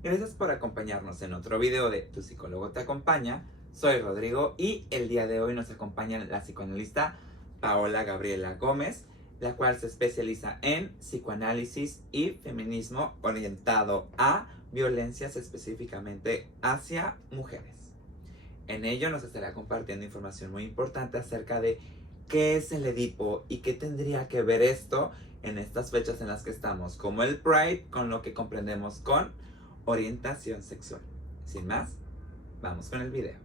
Gracias por acompañarnos en otro video de Tu psicólogo te acompaña. Soy Rodrigo y el día de hoy nos acompaña la psicoanalista Paola Gabriela Gómez, la cual se especializa en psicoanálisis y feminismo orientado a violencias específicamente hacia mujeres. En ello nos estará compartiendo información muy importante acerca de qué es el Edipo y qué tendría que ver esto en estas fechas en las que estamos, como el Pride, con lo que comprendemos con orientación sexual. Sin más, vamos con el video.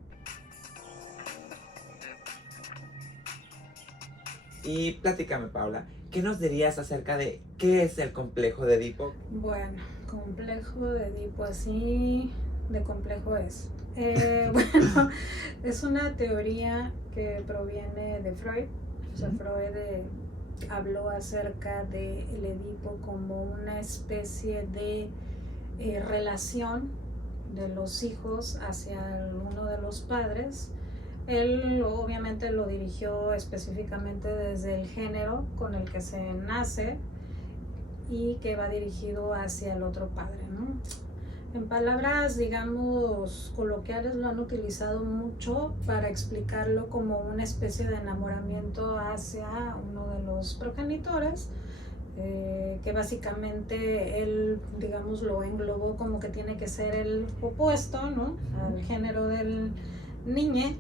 Y platícame, Paula, ¿qué nos dirías acerca de qué es el complejo de Edipo? Bueno, complejo de Edipo, así de complejo es. Bueno, es una teoría que proviene de Freud. O sea, Freud habló acerca del Edipo como una especie de relación de los hijos hacia uno de los padres. Él obviamente lo dirigió específicamente desde el género con el que se nace y que va dirigido hacia el otro padre, ¿no? En palabras, digamos, coloquiales, lo han utilizado mucho para explicarlo como una especie de enamoramiento hacia uno de los progenitores, que básicamente él, digamos, lo englobó como que tiene que ser el opuesto, ¿no?, al género del niño.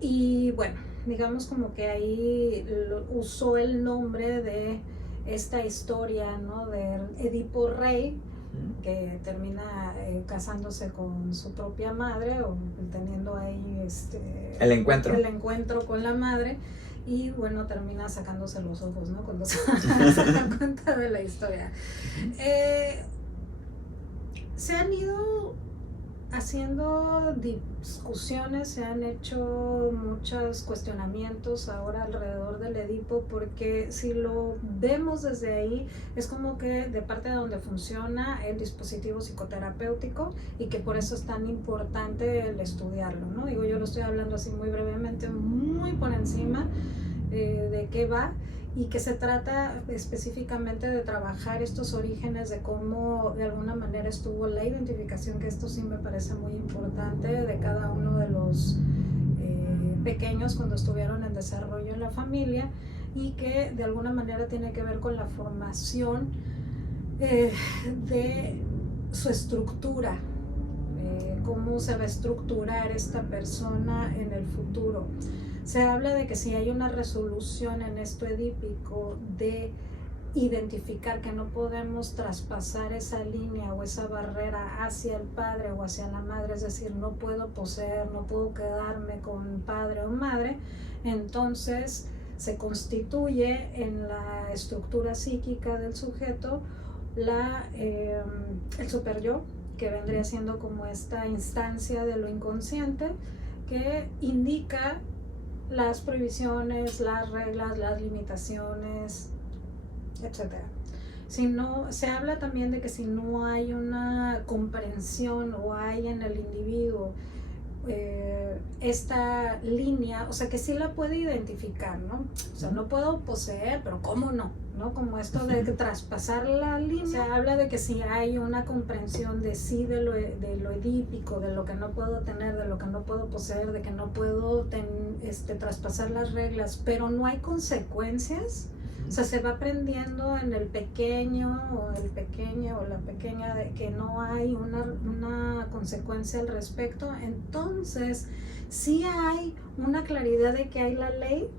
Y bueno, digamos como que ahí usó el nombre de esta historia, ¿no?, de Edipo Rey, que termina casándose con su propia madre o teniendo ahí el encuentro con la madre, y bueno, termina sacándose los ojos, ¿no?, cuando se da cuenta de la historia. Se han ido haciendo discusiones, se han hecho muchos cuestionamientos ahora alrededor del Edipo, porque si lo vemos desde ahí, es como que de parte de donde funciona el dispositivo psicoterapéutico, y que por eso es tan importante el estudiarlo, ¿no? Digo, yo lo estoy hablando así muy brevemente, muy por encima de qué va, y que se trata específicamente de trabajar estos orígenes, de cómo de alguna manera estuvo la identificación, que esto sí me parece muy importante, de cada uno de los pequeños cuando estuvieron en desarrollo en la familia, y que de alguna manera tiene que ver con la formación de su estructura, cómo se va a estructurar esta persona en el futuro. Se habla de que si hay una resolución en esto edípico de identificar que no podemos traspasar esa línea o esa barrera hacia el padre o hacia la madre, es decir, no puedo poseer, no puedo quedarme con padre o madre, entonces se constituye en la estructura psíquica del sujeto el super yo, que vendría siendo como esta instancia de lo inconsciente que indica las prohibiciones, las reglas, las limitaciones, etc. Si no, se habla también de que si no hay una comprensión o hay en el individuo esta línea, o sea, que sí la puede identificar, ¿no? O sea, no puedo poseer, pero ¿cómo no? ¿No? Como esto de traspasar la línea. Se habla de que si hay una comprensión de sí, de lo edípico, de lo que no puedo tener, de lo que no puedo poseer, de que no puedo traspasar las reglas, pero no hay consecuencias. O sea, se va aprendiendo en el pequeño o la pequeña de que no hay una consecuencia al respecto. Entonces, sí hay una claridad de que hay la ley,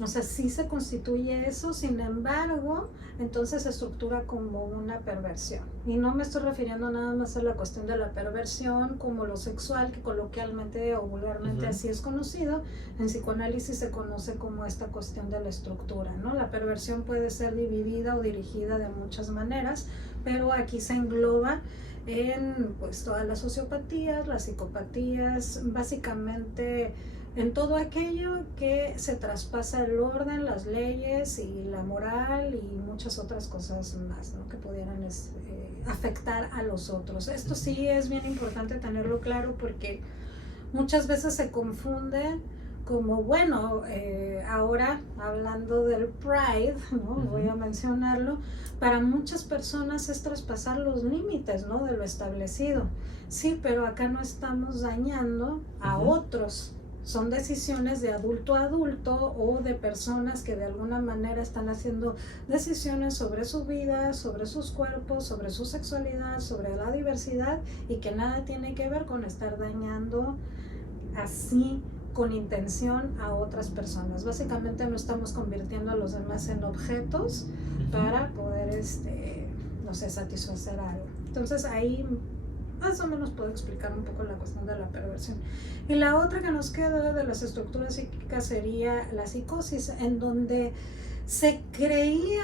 o sea, sí se constituye eso, sin embargo, entonces se estructura como una perversión. Y no me estoy refiriendo nada más a la cuestión de la perversión como lo sexual, que coloquialmente o vulgarmente así es conocido. En psicoanálisis se conoce como esta cuestión de la estructura, ¿no? La perversión puede ser dividida o dirigida de muchas maneras, pero aquí se engloba en pues todas las sociopatías, las psicopatías, básicamente en todo aquello que se traspasa el orden, las leyes y la moral y muchas otras cosas más, ¿no?, que pudieran afectar a los otros. Esto sí es bien importante tenerlo claro, porque muchas veces se confunde como bueno, ahora hablando del Pride, ¿no? Voy a mencionarlo, para muchas personas es traspasar los límites, ¿no? De lo establecido. Sí, pero acá no estamos dañando a otros. Son decisiones de adulto a adulto o de personas que de alguna manera están haciendo decisiones sobre su vida, sobre sus cuerpos, sobre su sexualidad, sobre la diversidad y que nada tiene que ver con estar dañando así con intención a otras personas. Básicamente no estamos convirtiendo a los demás en objetos para poder, no sé, satisfacer algo. Entonces ahí más o menos puedo explicar un poco la cuestión de la perversión. Y la otra que nos queda de las estructuras psíquicas sería la psicosis, en donde se creía,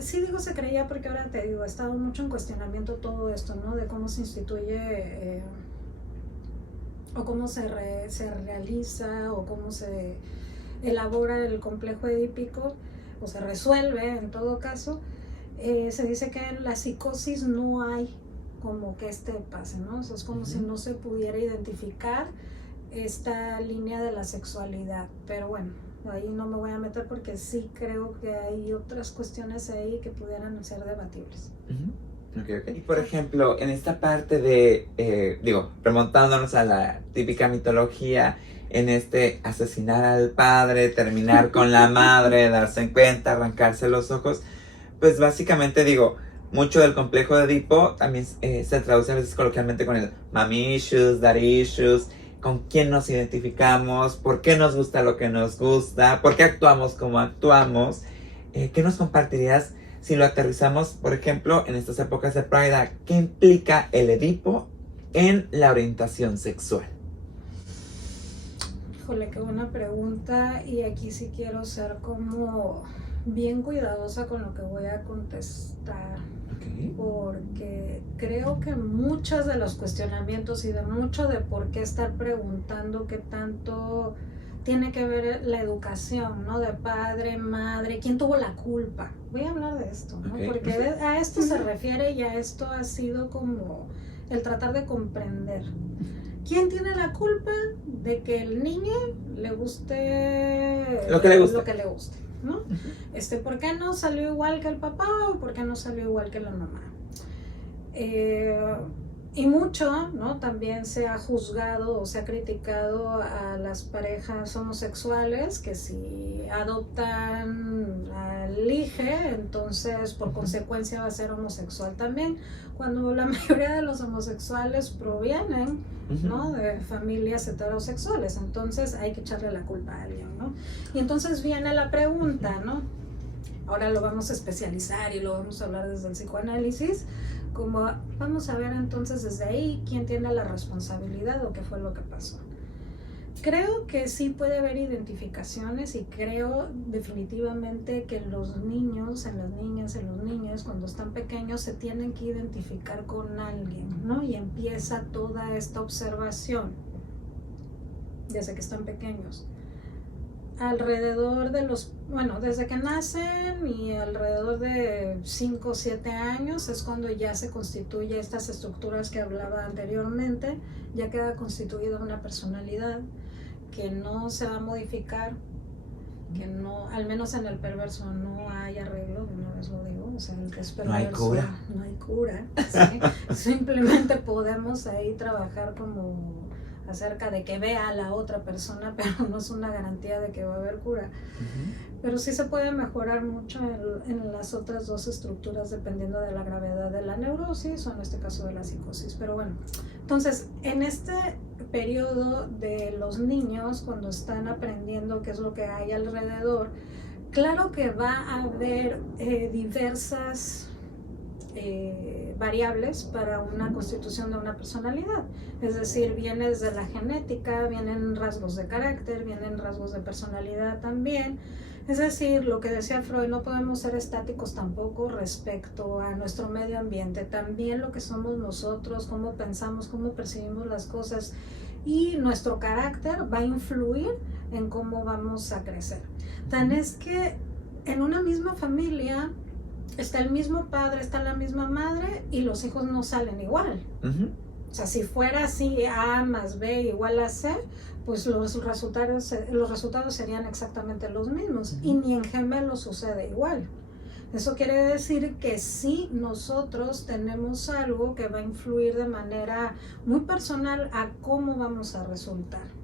sí digo se creía porque ahora te digo, ha estado mucho en cuestionamiento todo esto, ¿no? De cómo se instituye o cómo se realiza o cómo se elabora el complejo edípico o se resuelve en todo caso. Se dice que en la psicosis no hay como que pase, ¿no? O sea, es como si no se pudiera identificar esta línea de la sexualidad, pero bueno, ahí no me voy a meter porque sí creo que hay otras cuestiones ahí que pudieran ser debatibles. Y por ejemplo, en esta parte de, remontándonos a la típica mitología, en asesinar al padre, terminar con la madre, darse cuenta, arrancarse los ojos, pues básicamente mucho del complejo de Edipo también se traduce a veces coloquialmente con el mommy issues, daddy issues, con quién nos identificamos, por qué nos gusta lo que nos gusta, por qué actuamos como actuamos. ¿Qué nos compartirías si lo aterrizamos, por ejemplo, en estas épocas de Pride? ¿Qué implica el Edipo en la orientación sexual? Híjole, qué buena pregunta, y aquí sí quiero ser como bien cuidadosa con lo que voy a contestar. Porque creo que muchos de los cuestionamientos y de mucho de por qué estar preguntando qué tanto tiene que ver la educación, ¿no? De padre, madre, ¿quién tuvo la culpa? Voy a hablar de esto, ¿no? Porque a esto se refiere y a esto ha sido como el tratar de comprender. ¿Quién tiene la culpa de que el niño le guste lo que le guste? ¿No? ¿Por qué no salió igual que el papá o por qué no salió igual que la mamá? Y mucho, ¿no? También se ha juzgado o se ha criticado a las parejas homosexuales que si adoptan al hijo, entonces por consecuencia va a ser homosexual también, cuando la mayoría de los homosexuales provienen, ¿no? De familias heterosexuales, entonces hay que echarle la culpa a alguien, ¿no? Y entonces viene la pregunta, ¿no? Ahora lo vamos a especializar y lo vamos a hablar desde el psicoanálisis, como vamos a ver entonces desde ahí quién tiene la responsabilidad o qué fue lo que pasó. Creo que sí puede haber identificaciones y creo definitivamente que los niños, en las niñas, en los niños, cuando están pequeños se tienen que identificar con alguien, ¿no? Y empieza toda esta observación desde que están pequeños. Alrededor de desde que nacen y alrededor de 5 o 7 años es cuando ya se constituye estas estructuras que hablaba anteriormente, ya queda constituida una personalidad que no se va a modificar, que no, al menos en el perverso no hay arreglo, de una vez lo digo, o sea, el que es perverso, no hay cura, ¿sí? Simplemente podemos ahí trabajar como acerca de que vea a la otra persona, pero no es una garantía de que va a haber cura. Pero sí se puede mejorar mucho en las otras dos estructuras dependiendo de la gravedad de la neurosis o en este caso de la psicosis. Pero bueno, entonces en este periodo de los niños, cuando están aprendiendo qué es lo que hay alrededor, claro que va a haber diversas variables para una constitución de una personalidad, es decir, viene desde la genética, vienen rasgos de carácter, vienen rasgos de personalidad también, es decir, lo que decía Freud, no podemos ser estáticos tampoco respecto a nuestro medio ambiente, también lo que somos nosotros, cómo pensamos, cómo percibimos las cosas y nuestro carácter va a influir en cómo vamos a crecer. Tan es que en una misma familia está el mismo padre, está la misma madre y los hijos no salen igual. O sea, si fuera así, A más B igual a C, pues los resultados serían exactamente los mismos. Y ni en gemelos sucede igual. Eso quiere decir que sí, nosotros tenemos algo que va a influir de manera muy personal a cómo vamos a resultar.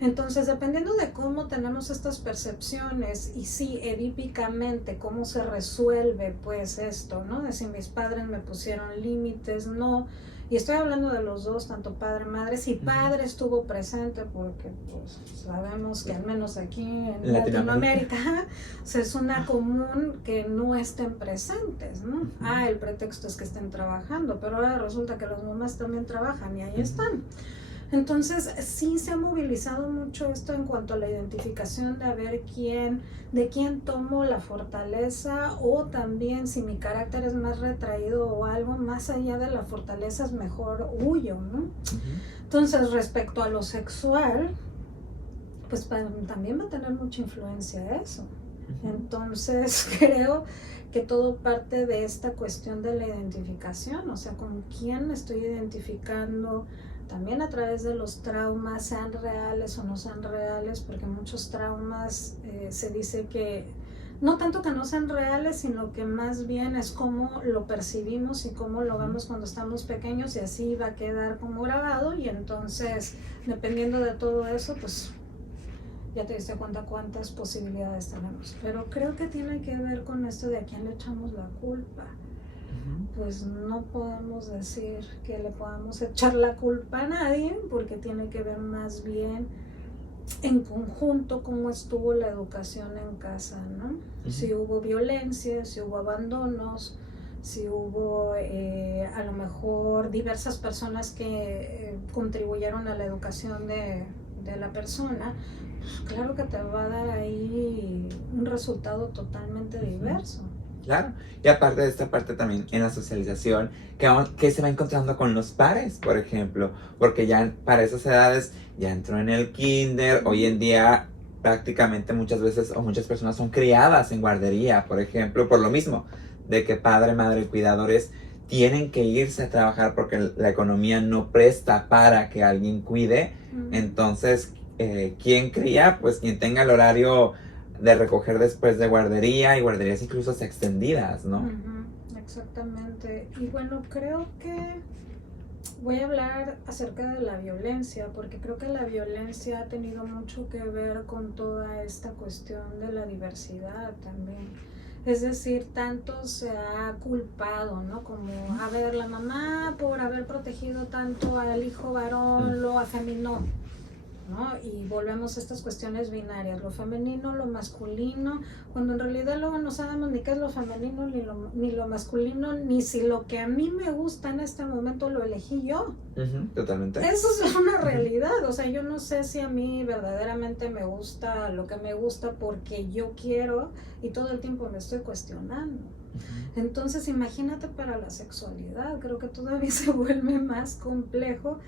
Entonces, dependiendo de cómo tenemos estas percepciones y sí, edípicamente, cómo se resuelve pues esto, ¿no? De si mis padres me pusieron límites, no. Y estoy hablando de los dos, tanto padre y madre. Si padre estuvo presente, porque pues sabemos que al menos aquí en Latinoamérica o sea, es una común que no estén presentes, ¿no? El pretexto es que estén trabajando, pero ahora resulta que las mamás también trabajan y ahí están. Entonces sí se ha movilizado mucho esto en cuanto a la identificación de ver de quién tomo la fortaleza, o también si mi carácter es más retraído o algo más allá de la fortaleza es mejor huyo, ¿no? Entonces respecto a lo sexual, pues también va a tener mucha influencia eso. Entonces creo que todo parte de esta cuestión de la identificación, o sea, con quién me estoy identificando, también a través de los traumas, sean reales o no sean reales, porque muchos traumas se dice que no tanto que no sean reales, sino que más bien es cómo lo percibimos y cómo lo vemos cuando estamos pequeños, y así va a quedar como grabado. Y entonces, dependiendo de todo eso, pues ya te diste cuenta cuántas posibilidades tenemos. Pero creo que tiene que ver con esto de a quién le echamos la culpa. Pues no podemos decir que le podamos echar la culpa a nadie, porque tiene que ver más bien en conjunto cómo estuvo la educación en casa, ¿no? Si hubo violencia, si hubo abandonos, si hubo a lo mejor diversas personas que contribuyeron a la educación de la persona, pues claro que te va a dar ahí un resultado totalmente diverso. Claro, y aparte de esta parte también en la socialización, que se va encontrando con los pares, por ejemplo, porque ya para esas edades ya entró en el kinder. Hoy en día prácticamente muchas veces o muchas personas son criadas en guardería, por ejemplo, por lo mismo, de que padre, madre y cuidadores tienen que irse a trabajar porque la economía no presta para que alguien cuide. Entonces, ¿quién cría? Pues quien tenga el horario de recoger después de guardería, y guarderías incluso extendidas, ¿no? Exactamente. Y bueno, creo que voy a hablar acerca de la violencia, porque creo que la violencia ha tenido mucho que ver con toda esta cuestión de la diversidad también. Es decir, tanto se ha culpado, ¿no? Como, a ver, la mamá por haber protegido tanto al hijo varón lo afeminó, ¿no? Y volvemos a estas cuestiones binarias, lo femenino, lo masculino, cuando en realidad luego no sabemos ni qué es lo femenino, ni lo masculino, ni si lo que a mí me gusta en este momento lo elegí yo. Totalmente. Eso es una realidad. O sea, yo no sé si a mí verdaderamente me gusta lo que me gusta porque yo quiero, y todo el tiempo me estoy cuestionando. Entonces imagínate para la sexualidad, creo que todavía se vuelve más complejo,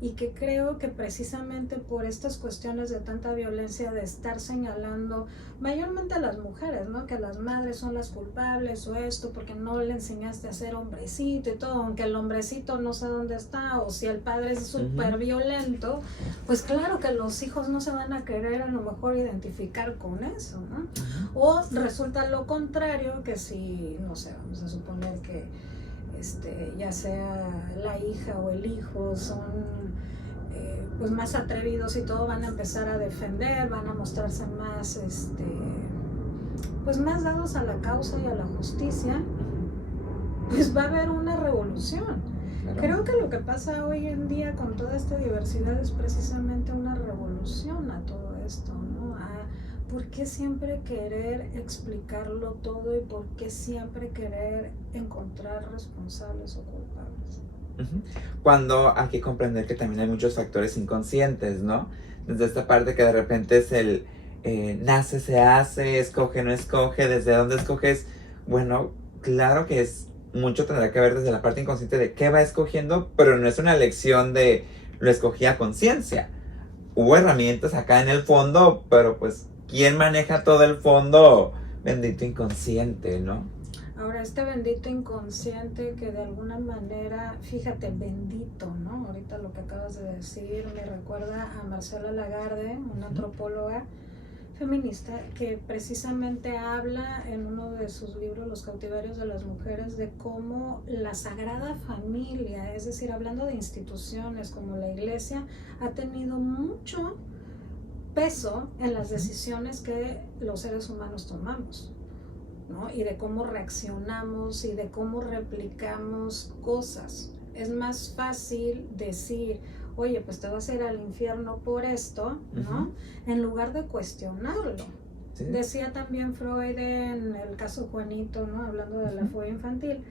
y que creo que precisamente por estas cuestiones de tanta violencia, de estar señalando mayormente a las mujeres, ¿no? Que las madres son las culpables o esto, porque no le enseñaste a ser hombrecito y todo, aunque el hombrecito no sé dónde está, o si el padre es súper violento, pues claro que los hijos no se van a querer a lo mejor identificar con eso, ¿no? O resulta lo contrario, que si, no sé, vamos a suponer que ya sea la hija o el hijo son pues más atrevidos y todo, van a empezar a defender, van a mostrarse más pues más dados a la causa y a la justicia, pues va a haber una revolución. Creo que lo que pasa hoy en día con toda esta diversidad es precisamente una revolución a todo esto, ¿no? ¿Por qué siempre querer explicarlo todo, y por qué siempre querer encontrar responsables o culpables? Cuando hay que comprender que también hay muchos factores inconscientes, ¿no? Desde esta parte que de repente es el nace, se hace, escoge, no escoge, desde dónde escoges. Bueno, claro que mucho tendrá que ver desde la parte inconsciente de qué va escogiendo, pero no es una elección de lo escogí a conciencia. Hubo herramientas acá en el fondo, pero pues ¿quién maneja todo el fondo? Bendito inconsciente, ¿no? Ahora, este bendito inconsciente que de alguna manera, fíjate, bendito, ¿no? Ahorita lo que acabas de decir me recuerda a Marcela Lagarde, una antropóloga feminista, que precisamente habla en uno de sus libros, Los cautiverios de las mujeres, de cómo la Sagrada Familia, es decir, hablando de instituciones como la Iglesia, ha tenido mucho peso en las decisiones que los seres humanos tomamos, ¿no? Y de cómo reaccionamos y de cómo replicamos cosas. Es más fácil decir, oye, pues te vas a ir al infierno por esto, ¿no? En lugar de cuestionarlo. Sí. Decía también Freud en el caso Juanito, ¿no? Hablando de la fobia infantil,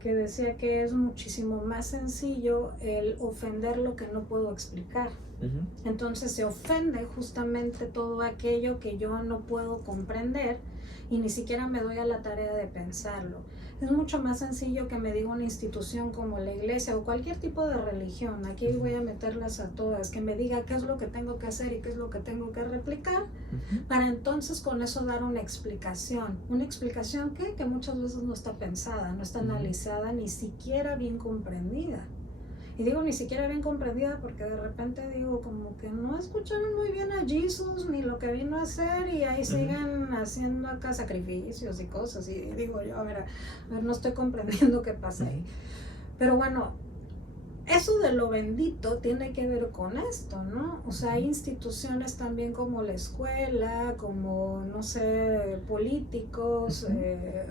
que decía que es muchísimo más sencillo el ofender lo que no puedo explicar. Entonces se ofende justamente todo aquello que yo no puedo comprender y ni siquiera me doy a la tarea de pensarlo. Es mucho más sencillo que me diga una institución como la Iglesia o cualquier tipo de religión, aquí voy a meterlas a todas, que me diga qué es lo que tengo que hacer y qué es lo que tengo que replicar, para entonces con eso dar una explicación. Una explicación que muchas veces no está pensada, no está analizada, ni siquiera bien comprendida. Y digo ni siquiera bien comprendida porque de repente digo como que no escucharon muy bien a Jesús ni lo que vino a hacer y ahí siguen haciendo acá sacrificios y cosas y digo yo, a ver, no estoy comprendiendo qué pasa ahí. Pero bueno, eso de lo bendito tiene que ver con esto, ¿no? O sea, hay instituciones también como la escuela, como, no sé, políticos,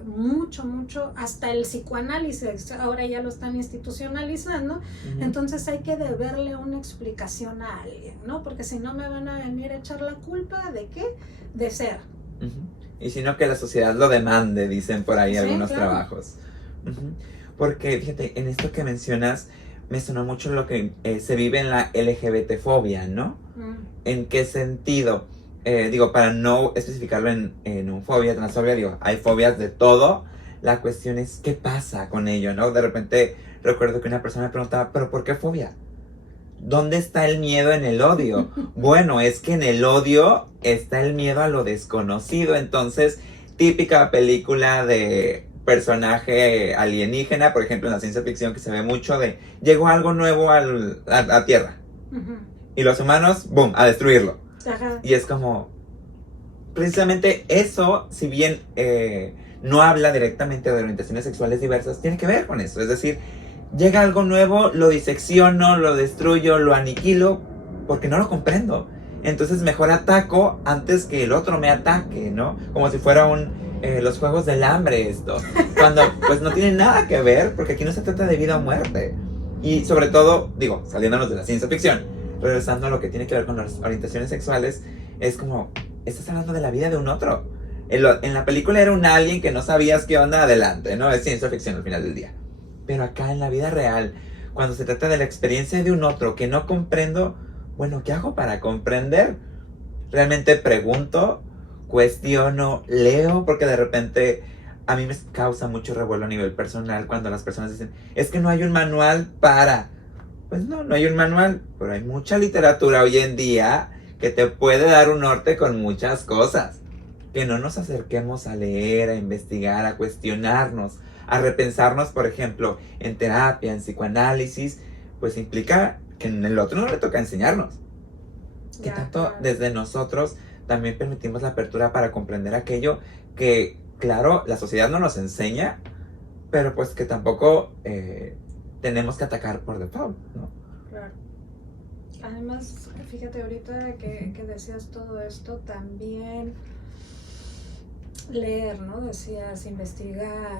mucho, hasta el psicoanálisis, ahora ya lo están institucionalizando, entonces hay que deberle una explicación a alguien, ¿no? Porque si no me van a venir a echar la culpa, ¿de qué? De ser. Y si no, que la sociedad lo demande, dicen por ahí algunos trabajos. Porque, fíjate, en esto que mencionas, me sonó mucho lo que se vive en la LGBT-fobia, ¿no? ¿En qué sentido? Digo, para no especificarlo en un fobia, transfobia, digo, hay fobias de todo. La cuestión es, ¿qué pasa con ello, no? De repente, recuerdo que una persona me preguntaba, ¿pero por qué fobia? ¿Dónde está el miedo en el odio? Bueno, es que en el odio está el miedo a lo desconocido. Entonces, típica película de personaje alienígena, por ejemplo en la ciencia ficción que se ve mucho de llegó algo nuevo a Tierra y los humanos, boom, a destruirlo. Y es como precisamente eso, si bien no habla directamente de orientaciones sexuales diversas, tiene que ver con eso. Es decir, llega algo nuevo, lo disecciono, lo destruyo, lo aniquilo porque no lo comprendo. Entonces mejor ataco antes que el otro me ataque, ¿no? Como si fuera los juegos del hambre esto. Cuando pues no tiene nada que ver, porque aquí no se trata de vida o muerte. Y sobre todo, digo, saliéndonos de la ciencia ficción, regresando a lo que tiene que ver con las orientaciones sexuales, es como, estás hablando de la vida de un otro. En la película era un alien que no sabías qué onda adelante, ¿no? Es ciencia ficción al final del día. Pero acá en la vida real, cuando se trata de la experiencia de un otro que no comprendo, bueno, ¿qué hago para comprender? Realmente pregunto, cuestiono, leo, porque de repente a mí me causa mucho revuelo a nivel personal cuando las personas dicen, es que no hay un manual para... Pues no hay un manual, pero hay mucha literatura hoy en día que te puede dar un norte con muchas cosas. Que no nos acerquemos a leer, a investigar, a cuestionarnos, a repensarnos, por ejemplo, en terapia, en psicoanálisis, pues implica que en el otro no le toca enseñarnos. Que tanto desde nosotros también permitimos la apertura para comprender aquello que, claro, la sociedad no nos enseña, pero pues que tampoco tenemos que atacar por default, ¿no? Claro. Además, fíjate ahorita que decías todo esto, también leer, ¿no? Decías, investigar,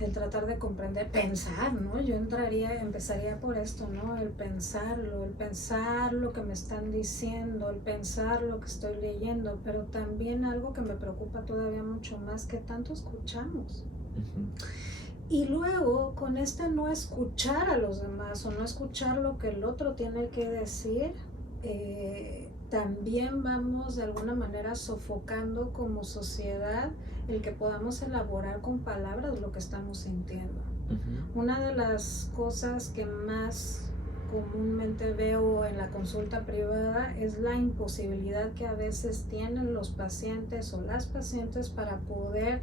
el tratar de comprender, pensar, ¿no? Yo empezaría por esto, ¿no? El pensar lo que me están diciendo, el pensar lo que estoy leyendo, pero también algo que me preocupa todavía mucho más, que tanto escuchamos. Y luego, con no escuchar a los demás o no escuchar lo que el otro tiene que decir, también vamos de alguna manera sofocando como sociedad el que podamos elaborar con palabras lo que estamos sintiendo. Una de las cosas que más comúnmente veo en la consulta privada es la imposibilidad que a veces tienen los pacientes o las pacientes para poder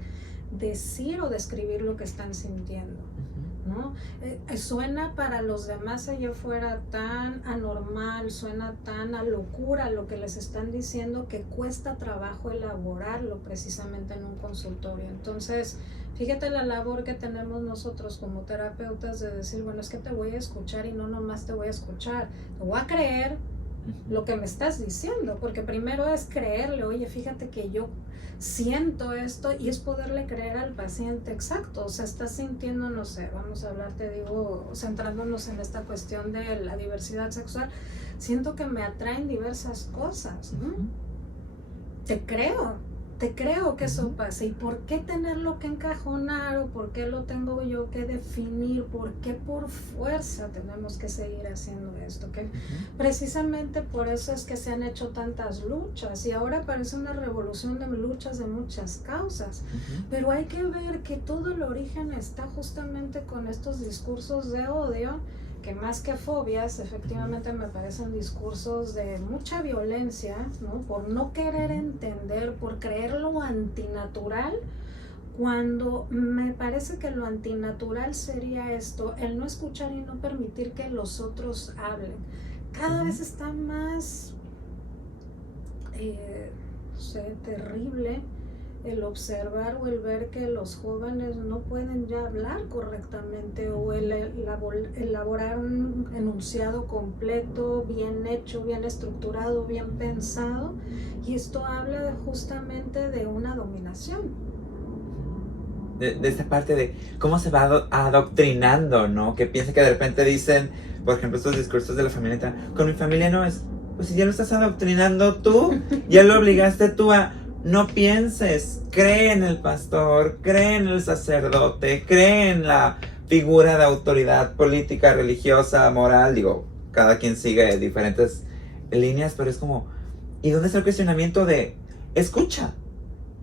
decir o describir lo que están sintiendo, ¿no? Suena para los demás allá afuera tan anormal, suena tan a locura lo que les están diciendo, que cuesta trabajo elaborarlo precisamente en un consultorio. Entonces, fíjate la labor que tenemos nosotros como terapeutas de decir, bueno, es que te voy a escuchar y no nomás te voy a escuchar, te voy a creer lo que me estás diciendo, porque primero es creerle, oye, fíjate que yo siento esto, y es poderle creer al paciente, exacto, o sea, estás sintiendo, no sé, vamos a hablar, te digo, centrándonos en esta cuestión de la diversidad sexual, siento que me atraen diversas cosas, ¿no? Te creo que eso pasa. ¿Y por qué tenerlo que encajonar? ¿O por qué lo tengo yo que definir? ¿Por qué por fuerza tenemos que seguir haciendo esto? Que precisamente por eso es que se han hecho tantas luchas, y ahora parece una revolución de luchas de muchas causas, pero hay que ver que todo el origen está justamente con estos discursos de odio, que más que fobias, efectivamente me parecen discursos de mucha violencia, ¿no? Por no querer entender, por creer lo antinatural, cuando me parece que lo antinatural sería esto, el no escuchar y no permitir que los otros hablen. Cada vez está más, no sé, terrible el observar o el ver que los jóvenes no pueden ya hablar correctamente, o el elaborar un enunciado completo, bien hecho, bien estructurado, bien pensado, y esto habla justamente de una dominación. De esta parte de cómo se va adoctrinando, ¿no? Que piensa que de repente dicen, por ejemplo, estos discursos de la familia, con mi familia no es, pues si ya lo estás adoctrinando tú, ya lo obligaste tú a... No pienses, cree en el pastor, cree en el sacerdote, cree en la figura de autoridad política, religiosa, moral. Digo, cada quien sigue diferentes líneas, pero es como, ¿y dónde está el cuestionamiento de escucha?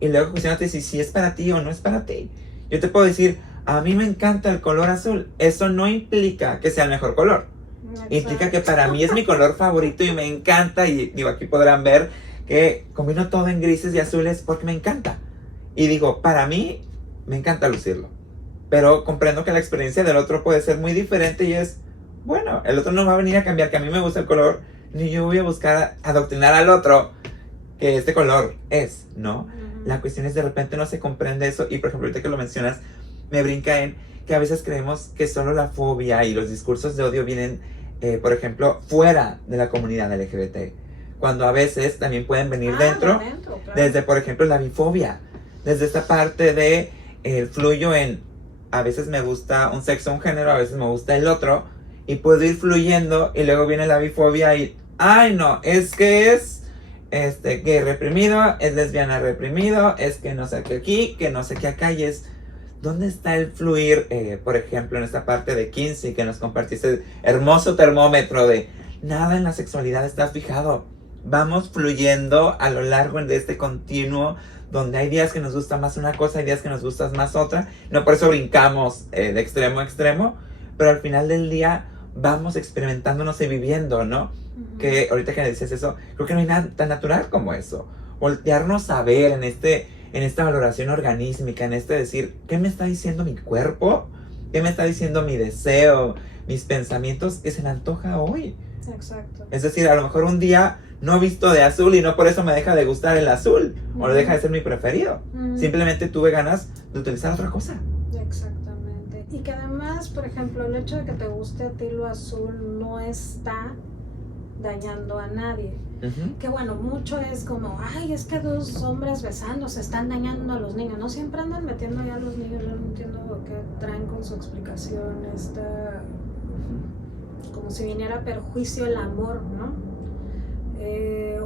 Y luego cuestionate si es para ti o no es para ti. Yo te puedo decir, a mí me encanta el color azul. Eso no implica que sea el mejor color. Exacto. Implica que para mí es mi color favorito y me encanta, y digo, aquí podrán ver que combino todo en grises y azules porque me encanta. Y digo, para mí, me encanta lucirlo. Pero comprendo que la experiencia del otro puede ser muy diferente, y es, bueno, el otro no va a venir a cambiar que a mí me gusta el color, ni yo voy a buscar adoctrinar al otro que este color es, ¿no? La cuestión es, de repente no se comprende eso, y por ejemplo, ahorita que lo mencionas, me brinca en que a veces creemos que solo la fobia y los discursos de odio vienen, por ejemplo, fuera de la comunidad LGBT. Cuando a veces también pueden venir dentro, claro. Desde, por ejemplo, la bifobia, desde esta parte de fluyo en, a veces me gusta un sexo, un género, a veces me gusta el otro, y puedo ir fluyendo, y luego viene la bifobia y, ay no, es que es gay reprimido, es lesbiana reprimido, es que no sé qué aquí, que no sé qué acá, y es, ¿dónde está el fluir? Por ejemplo, en esta parte de Kinsey, que nos compartiste, hermoso termómetro de, nada en la sexualidad está fijado. Vamos fluyendo a lo largo de este continuo, donde hay días que nos gusta más una cosa, hay días que nos gusta más otra. No por eso brincamos de extremo a extremo, pero al final del día vamos experimentándonos y viviendo, ¿no? Que ahorita que dices eso, creo que no hay nada tan natural como eso. Voltearnos a ver en esta valoración organísmica, en este decir, ¿qué me está diciendo mi cuerpo? ¿Qué me está diciendo mi deseo? Mis pensamientos, que se me antoja hoy. Exacto. Es decir, a lo mejor un día no visto de azul y no por eso me deja de gustar el azul, o deja de ser mi preferido. Simplemente tuve ganas de utilizar otra cosa. Exactamente. Y que además, por ejemplo, el hecho de que te guste a ti lo azul no está dañando a nadie. Que bueno, mucho es como, ay, es que dos hombres besándose están dañando a los niños. No siempre andan metiendo ya a los niños. Yo no entiendo lo que traen con su explicación. Como si viniera a perjuicio el amor, ¿no?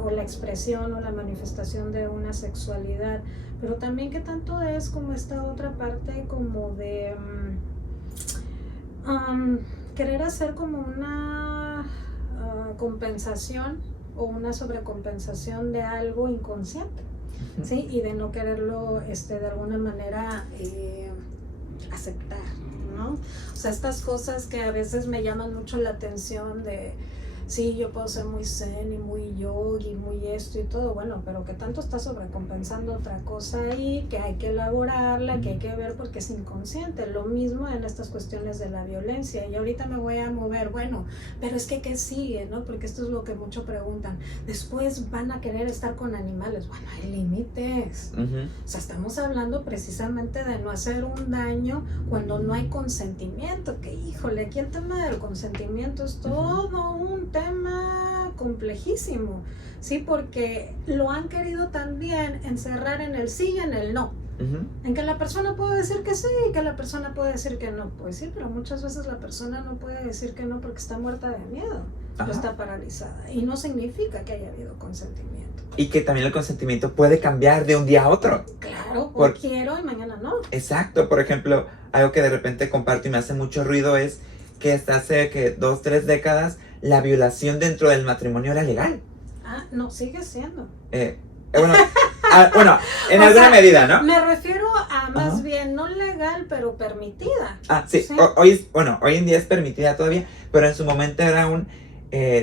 O la expresión o la manifestación de una sexualidad, pero también que tanto es como esta otra parte como de querer hacer como una compensación o una sobrecompensación de algo inconsciente, ¿sí? Y de no quererlo de alguna manera aceptar, ¿no? O sea, estas cosas que a veces me llaman mucho la atención de sí, yo puedo ser muy zen y muy yogi, muy esto y todo, bueno, pero que tanto está sobrecompensando otra cosa ahí, que hay que elaborarla, que hay que ver porque es inconsciente. Lo mismo en estas cuestiones de la violencia. Y ahorita me voy a mover, bueno, pero es que ¿qué sigue, no? Porque esto es lo que mucho preguntan. Después van a querer estar con animales. Bueno, hay límites. O sea, estamos hablando precisamente de no hacer un daño cuando no hay consentimiento, que híjole, aquí el tema del consentimiento es todo un tema complejísimo, ¿sí? Porque lo han querido también encerrar en el sí y en el no. En que la persona puede decir que sí y que la persona puede decir que no. Pues sí, pero muchas veces la persona no puede decir que no porque está muerta de miedo o está paralizada. Y no significa que haya habido consentimiento. Y que también el consentimiento puede cambiar de un día a otro. Claro, hoy quiero y mañana no. Exacto, por ejemplo, algo que de repente comparto y me hace mucho ruido es que hasta hace 2, 3 décadas la violación dentro del matrimonio era legal. Ah, no, sigue siendo. Bueno, en alguna medida, ¿no? Me refiero a más bien no legal, pero permitida. Ah, sí. Hoy en día es permitida todavía, pero en su momento era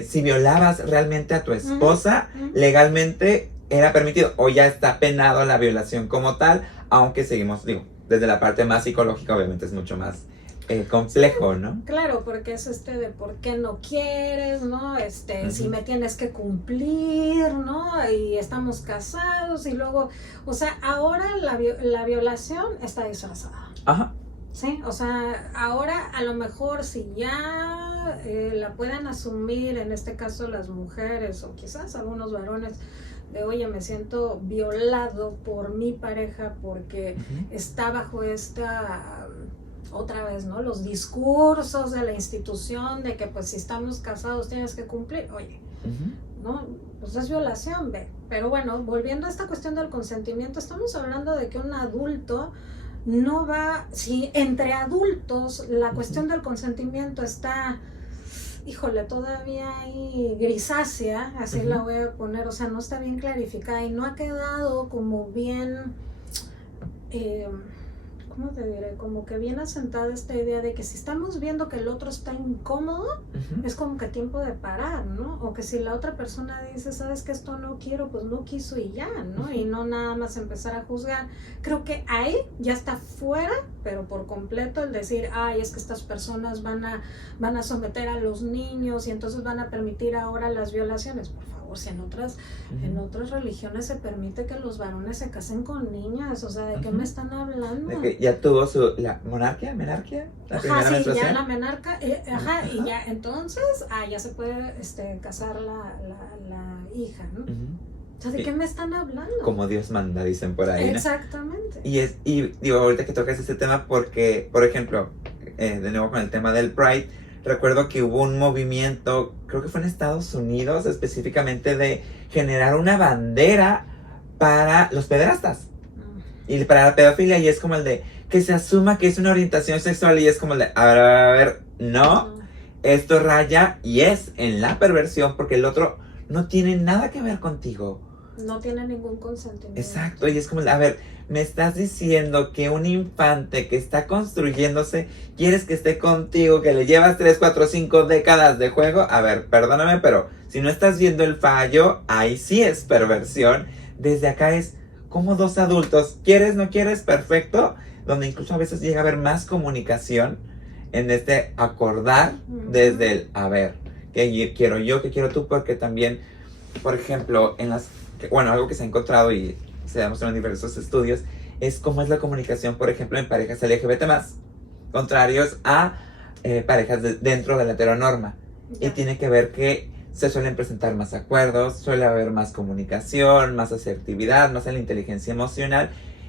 si violabas realmente a tu esposa, legalmente era permitido. Hoy ya está penado la violación como tal, aunque seguimos, desde la parte más psicológica obviamente es mucho más complejo, ¿no? Claro, porque es de por qué no quieres, ¿no? Si me tienes que cumplir, ¿no? Y estamos casados y luego, o sea, ahora la violación está disfrazada. Ajá. Sí, o sea, ahora a lo mejor si ya la pueden asumir, en este caso las mujeres o quizás algunos varones, de oye, me siento violado por mi pareja porque está bajo esta... otra vez, ¿no? Los discursos de la institución de que pues si estamos casados tienes que cumplir, oye, ¿no? Pues es violación, ve. Pero bueno, volviendo a esta cuestión del consentimiento, estamos hablando de que un adulto no va, si entre adultos la cuestión del consentimiento está, híjole, todavía hay grisácea, así la voy a poner, o sea, no está bien clarificada y no ha quedado como bien... ¿cómo te diré? Como que bien asentada esta idea de que si estamos viendo que el otro está incómodo, es como que tiempo de parar, ¿no? O que si la otra persona dice, sabes que esto no quiero, pues no quiso y ya, ¿no? Y no nada más empezar a juzgar. Creo que ahí ya está fuera, pero por completo el decir, ay, es que estas personas van a someter a los niños y entonces van a permitir ahora las violaciones. Por favor, si en otras religiones se permite que los varones se casen con niñas, o sea, ¿de qué me están hablando? De que ya tuvo la menarquia, la primera menstruación. Ya la menarca, y ya entonces, ya se puede casar la hija, ¿no? O sea, ¿de qué me están hablando? Como Dios manda, dicen por ahí, ¿no? Exactamente. Y digo, ahorita que tocas este tema, porque, por ejemplo, de nuevo con el tema del Pride, recuerdo que hubo un movimiento, creo que fue en Estados Unidos, específicamente de generar una bandera para los pederastas y para la pedofilia, y es como el de que se asuma que es una orientación sexual, y es como el de, a ver, no, esto raya y es en la perversión, porque el otro no tiene nada que ver contigo. No tiene ningún consentimiento. Exacto, y es como, a ver, me estás diciendo que un infante que está construyéndose, quieres que esté contigo, que le llevas 3, 4, 5 décadas de juego. A ver, perdóname, pero si no estás viendo el fallo, ahí sí es perversión. Desde acá es como dos adultos, ¿quieres, no quieres? Perfecto, donde incluso a veces llega a haber más comunicación en acordar desde el, a ver, ¿qué quiero yo, qué quiero tú? Porque también, por ejemplo, algo que se ha encontrado y se demostrado en diversos estudios es cómo es la comunicación, por ejemplo, en parejas LGBT+, contrarios a parejas dentro de la heteronorma. Y tiene que ver que se suelen presentar más acuerdos, suele haber más comunicación, más asertividad, más en la inteligencia emocional.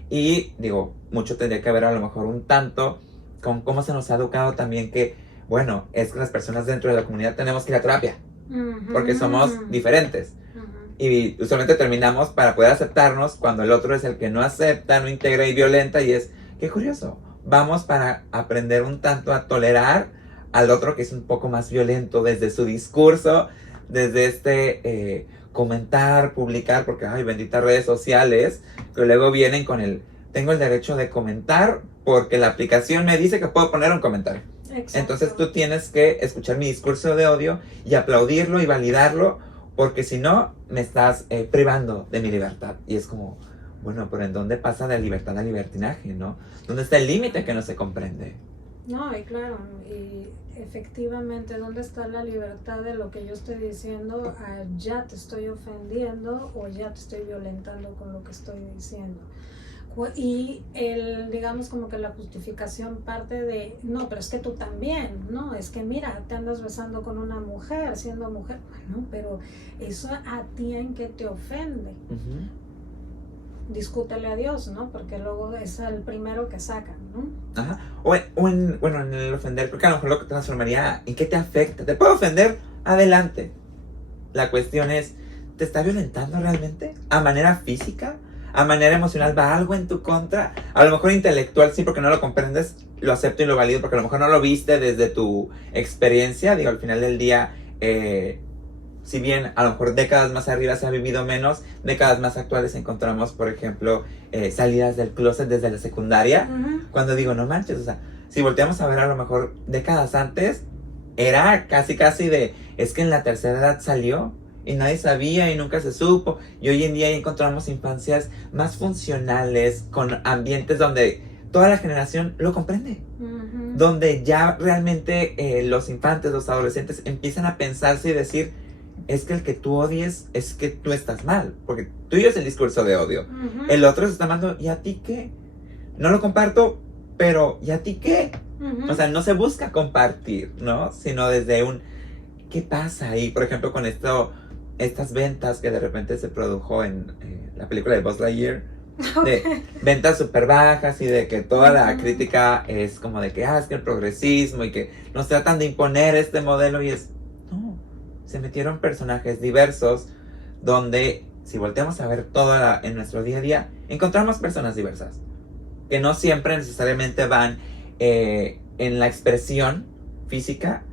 Y digo, mucho tendría que ver a lo mejor un tanto con cómo se nos ha educado también que, bueno, es que las personas dentro de la comunidad tenemos que ir a terapia, porque somos diferentes. Y usualmente terminamos para poder aceptarnos cuando el otro es el que no acepta, no integra y violenta, y es, qué curioso, vamos para aprender un tanto a tolerar al otro que es un poco más violento desde su discurso, desde comentar, publicar, porque ay, benditas redes sociales, que luego vienen con tengo el derecho de comentar porque la aplicación me dice que puedo poner un comentario. Exacto. Entonces tú tienes que escuchar mi discurso de odio y aplaudirlo y validarlo, porque si no, me estás privando de mi libertad. Y es como, bueno, pero ¿en dónde pasa de libertad a libertinaje, no? ¿Dónde está el límite que no se comprende? No, y claro, y efectivamente, ¿dónde está la libertad de lo que yo estoy diciendo? Ya te estoy ofendiendo o ya te estoy violentando con lo que estoy diciendo. Y digamos como que la justificación parte de, no, pero es que tú también, no, es que mira, te andas besando con una mujer, siendo mujer, bueno, pero eso a ti en qué te ofende. Discútele a Dios, ¿no? Porque luego es el primero que sacan, ¿no? Ajá. Bueno, en el ofender, creo que a lo mejor lo que transformaría, ¿en qué te afecta? ¿Te puede ofender? Adelante. La cuestión es, ¿te está violentando realmente? ¿A manera física? ¿A manera emocional va algo en tu contra? A lo mejor intelectual sí, porque no lo comprendes, lo acepto y lo valido, porque a lo mejor no lo viste desde tu experiencia. Digo, al final del día, si bien a lo mejor décadas más arriba se ha vivido menos, décadas más actuales encontramos, por ejemplo, salidas del closet desde la secundaria. Cuando digo, no manches, o sea, si volteamos a ver a lo mejor décadas antes, era casi de, es que en la tercera edad salió y nadie sabía y nunca se supo. Y hoy en día encontramos infancias más funcionales, con ambientes donde toda la generación lo comprende. Donde ya realmente los infantes, los adolescentes empiezan a pensarse y decir, es que el que tú odies es que tú estás mal, porque tuyo es el discurso de odio. El otro se está amando, ¿y a ti qué? No lo comparto, pero ¿y a ti qué? O sea, no se busca compartir, ¿no? Sino desde un, ¿qué pasa ahí? Por ejemplo, con estas ventas que de repente se produjo en la película de Buzz Lightyear, de ventas súper bajas y de que toda la crítica es como de que, es que el progresismo y que nos tratan de imponer este modelo, y es, no, se metieron personajes diversos donde, si volteamos a ver en nuestro día a día, encontramos personas diversas que no siempre necesariamente van en la expresión física.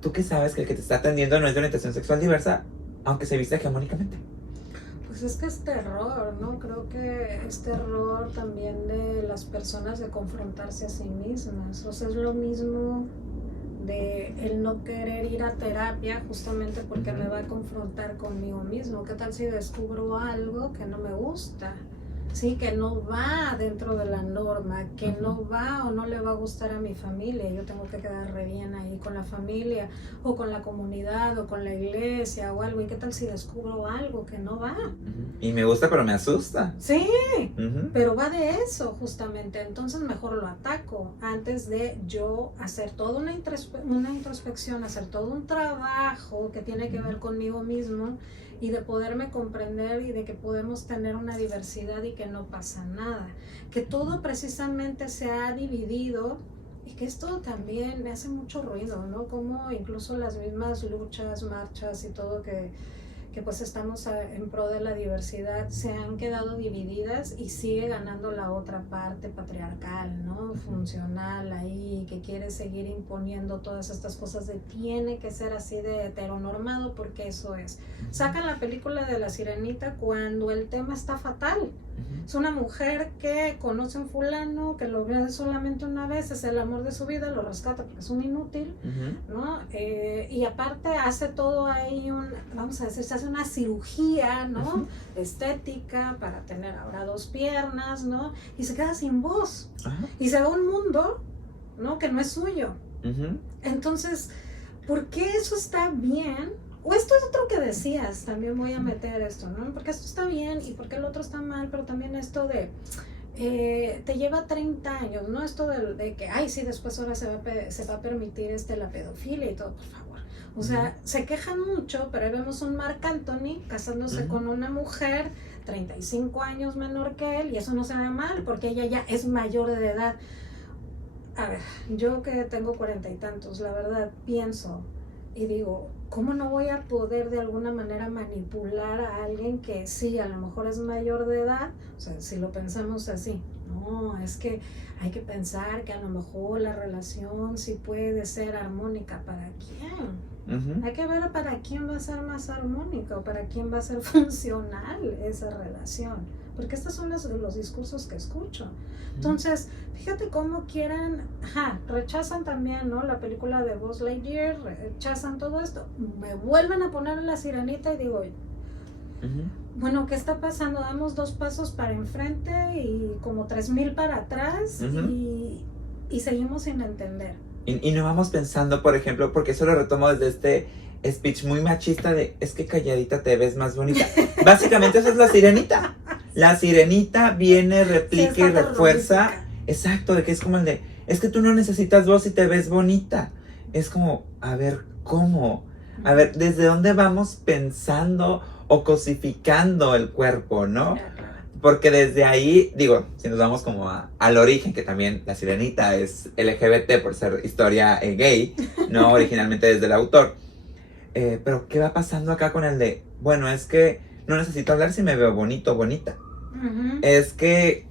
¿Tú qué sabes que el que te está atendiendo no es de orientación sexual diversa, aunque se viste hegemónicamente? Pues es que es terror, ¿no? Creo que es terror también de las personas de confrontarse a sí mismas. O sea, es lo mismo de el no querer ir a terapia justamente porque me va a confrontar conmigo mismo. ¿Qué tal si descubro algo que no me gusta? Sí, que no va dentro de la norma, que no va o no le va a gustar a mi familia. Yo tengo que quedar re bien ahí con la familia o con la comunidad o con la iglesia o algo. ¿Y qué tal si descubro algo que no va? Y me gusta, pero me asusta. Sí, pero va de eso justamente. Entonces mejor lo ataco antes de yo hacer toda una introspección, hacer todo un trabajo que tiene que ver conmigo mismo, y de poderme comprender y de que podemos tener una diversidad y que no pasa nada, que todo precisamente se ha dividido, y que esto también me hace mucho ruido, ¿no? Como incluso las mismas luchas, marchas y todo que pues estamos en pro de la diversidad se han quedado divididas, y sigue ganando la otra parte patriarcal, ¿no? Funcional ahí, que quiere seguir imponiendo todas estas cosas de tiene que ser así de heteronormado porque eso es. Sacan la película de La Sirenita cuando el tema está fatal. Es una mujer que conoce a un fulano, que lo ve solamente una vez, es el amor de su vida, lo rescata porque es un inútil, ¿no? Y aparte hace todo ahí vamos a decir, se hace una cirugía, ¿no? Estética para tener ahora 2 piernas, ¿no? Y se queda sin voz. Y se va a un mundo, ¿no? Que no es suyo. Entonces, ¿por qué eso está bien? O esto es otro que decías, también voy a meter esto, ¿no? Porque esto está bien y porque el otro está mal, pero también esto de te lleva 30 años, ¿no? Esto de que, ay, sí, después ahora se va a permitir la pedofilia y todo, por favor. O sea, se quejan mucho, pero ahí vemos un Marc Anthony casándose con una mujer 35 años menor que él, y eso no se ve mal porque ella ya es mayor de edad. A ver, yo que tengo 40 y tantos, la verdad, pienso y digo, ¿cómo no voy a poder de alguna manera manipular a alguien que sí, a lo mejor es mayor de edad? O sea, si lo pensamos así, No, es que hay que pensar que a lo mejor la relación sí puede ser armónica. ¿Para quién? Hay que ver para quién va a ser más armónica o para quién va a ser funcional esa relación. Porque estos son los discursos que escucho. Entonces, fíjate cómo quieren, rechazan también, ¿no? La película de Buzz Lightyear, rechazan todo esto. Me vuelven a poner La Sirenita y digo, bueno, ¿qué está pasando? Damos 2 pasos para enfrente y como 3,000 para atrás y seguimos sin entender. Y no vamos pensando, por ejemplo, porque eso lo retomo desde este speech muy machista de, es que calladita te ves más bonita. Básicamente eso es La Sirenita. La Sirenita viene, replica y refuerza. Exacto, de que es como el de, es que tú no necesitas voz y te ves bonita. Es como, a ver, ¿cómo? A ver, ¿desde dónde vamos pensando o cosificando el cuerpo, no? Porque desde ahí, digo, si nos vamos como al origen, que también La Sirenita es LGBT por ser historia gay, no originalmente desde el autor. Pero ¿qué va pasando acá con el de, bueno, es que no necesito hablar si me veo bonito o bonita? Es que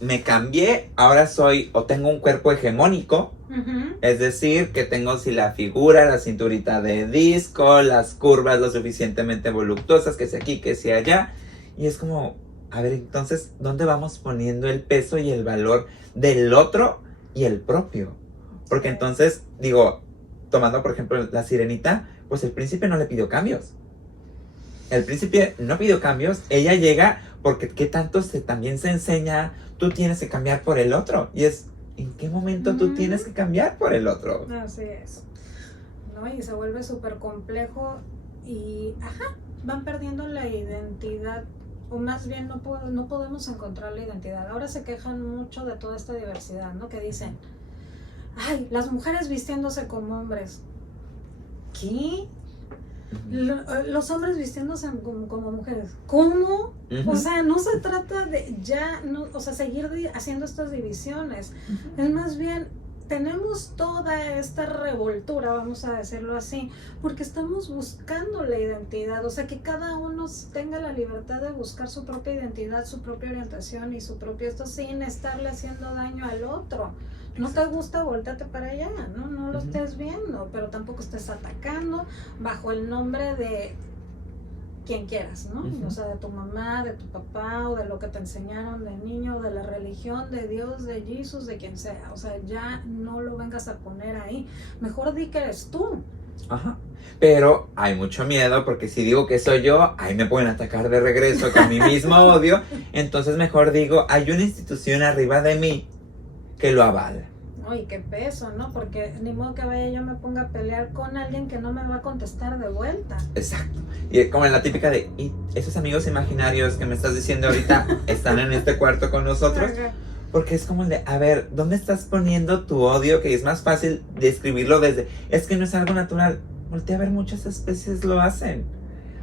me cambié, ahora soy o tengo un cuerpo hegemónico, es decir, que tengo si la figura, la cinturita de disco, las curvas lo suficientemente voluptuosas, que sea aquí, que sea allá, y es como, a ver, entonces, ¿dónde vamos poniendo el peso y el valor del otro y el propio? Porque entonces, digo, tomando por ejemplo La Sirenita, pues el príncipe no le pidió cambios. El príncipe no pidió cambios, ella llega porque qué tanto también se enseña, tú tienes que cambiar por el otro. Y es, ¿en qué momento tú tienes que cambiar por el otro? Así es. ¿No? Y se vuelve súper complejo y, van perdiendo la identidad. O más bien no podemos encontrar la identidad. Ahora se quejan mucho de toda esta diversidad, ¿no? Que dicen, ay, las mujeres vistiéndose como hombres. ¿Qué? Los hombres vistiéndose como mujeres. ¿Cómo? O sea, no se trata de seguir haciendo estas divisiones. Es más bien, tenemos toda esta revoltura, vamos a decirlo así, porque estamos buscando la identidad, o sea, que cada uno tenga la libertad de buscar su propia identidad, su propia orientación y su propio esto sin estarle haciendo daño al otro. No te gusta, volteate para allá, no lo estés viendo, pero tampoco estés atacando bajo el nombre de quien quieras, ¿no? O sea, de tu mamá, de tu papá, o de lo que te enseñaron de niño, o de la religión, de Dios, de Jesús, de quien sea. O sea, ya no lo vengas a poner ahí. Mejor di que eres tú. Pero hay mucho miedo porque si digo que soy yo, ahí me pueden atacar de regreso con mi mismo odio. Entonces mejor digo, hay una institución arriba de mí que lo avala. Y qué peso, ¿no? Porque ni modo que vaya yo me ponga a pelear con alguien que no me va a contestar de vuelta. Exacto. Y como en la típica de, ¿y esos amigos imaginarios que me estás diciendo ahorita están en este cuarto con nosotros? Porque es como el de, a ver, ¿dónde estás poniendo tu odio? Que es más fácil describirlo desde, es que no es algo natural. Voltea a ver, muchas especies lo hacen.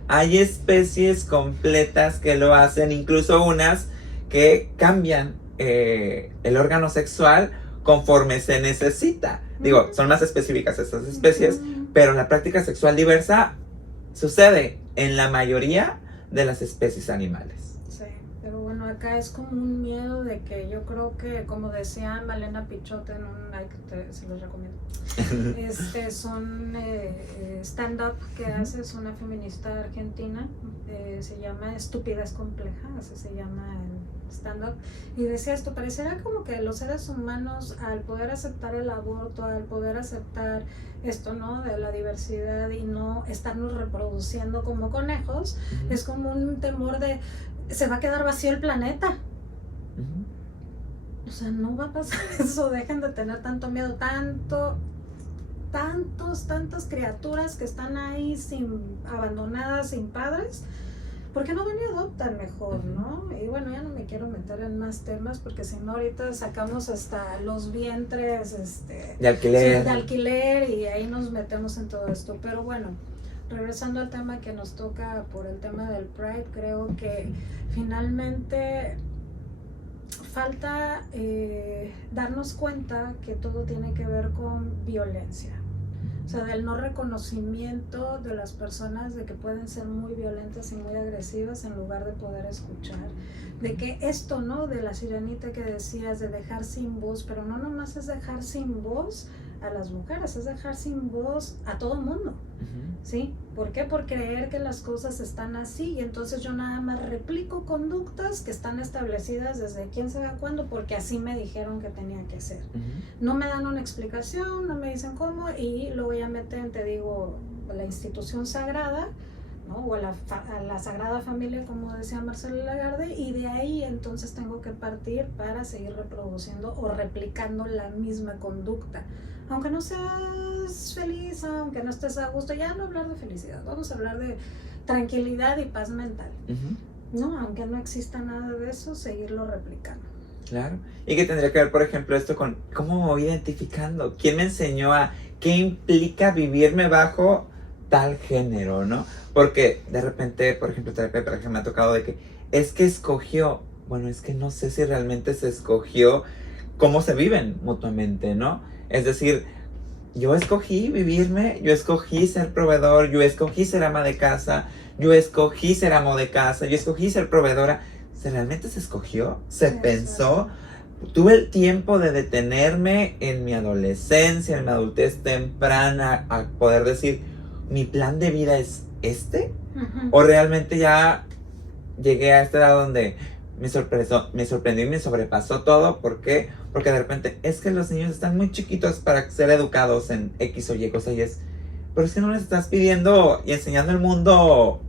Hay especies completas que lo hacen, incluso unas que cambian el órgano sexual conforme se necesita. Digo, son más específicas estas especies, pero la práctica sexual diversa sucede en la mayoría de las especies animales. Sí, pero bueno, acá es como un miedo de que yo creo que, como decía Malena Pichot en un se los recomiendo, son stand-up que hace, es una feminista argentina, se llama Estupidez Compleja, así se llama el stand-up, y decía esto, pareciera como que los seres humanos, al poder aceptar el aborto, al poder aceptar esto, ¿no? De la diversidad y no estarnos reproduciendo como conejos, es como un temor de, se va a quedar vacío el planeta. O sea, no va a pasar eso, dejen de tener tanto miedo, tantas criaturas que están ahí abandonadas, sin padres. ¿Por qué no van y adoptan mejor, no? Y bueno, ya no me quiero meter en más temas porque si no ahorita sacamos hasta los vientres de alquiler. De alquiler y ahí nos metemos en todo esto. Pero bueno, regresando al tema que nos toca por el tema del Pride, creo que finalmente falta darnos cuenta que todo tiene que ver con violencia. O sea, del no reconocimiento de las personas, de que pueden ser muy violentas y muy agresivas en lugar de poder escuchar. De que esto, ¿no? De la sirenita que decías, de dejar sin voz, pero no nomás es dejar sin voz a las mujeres, es dejar sin voz a todo mundo, ¿sí? ¿Por qué? Por creer que las cosas están así y entonces yo nada más replico conductas que están establecidas desde quién sabe cuándo porque así me dijeron que tenía que ser. No me dan una explicación, no me dicen cómo y luego ya meten, te digo, la institución sagrada, ¿no? O a la Sagrada Familia, como decía Marcelo Lagarde, y de ahí entonces tengo que partir para seguir reproduciendo o replicando la misma conducta. Aunque no seas feliz, aunque no estés a gusto, ya no hablar de felicidad, vamos a hablar de tranquilidad y paz mental. No, aunque no exista nada de eso, seguirlo replicando. Claro. ¿Y qué tendría que ver, por ejemplo, esto con cómo me voy identificando? ¿Quién me enseñó a qué implica vivirme bajo tal género, no? Porque de repente, por ejemplo, terapia de pareja me ha tocado de que es que escogió, bueno, es que no sé si realmente se escogió cómo se viven mutuamente, ¿no? Es decir, yo escogí vivirme, yo escogí ser proveedor, yo escogí ser ama de casa, yo escogí ser amo de casa, yo escogí ser proveedora. ¿Se realmente se escogió? ¿Se pensó? Tuve el tiempo de detenerme en mi adolescencia, en mi adultez temprana, a poder decir, ¿mi plan de vida es este? ¿O realmente ya llegué a esta edad donde me sorprendió y me sobrepasó todo? ¿Por qué? Porque de repente es que los niños están muy chiquitos para ser educados en X o Y cosa y es, pero es que no les estás pidiendo y enseñando el mundo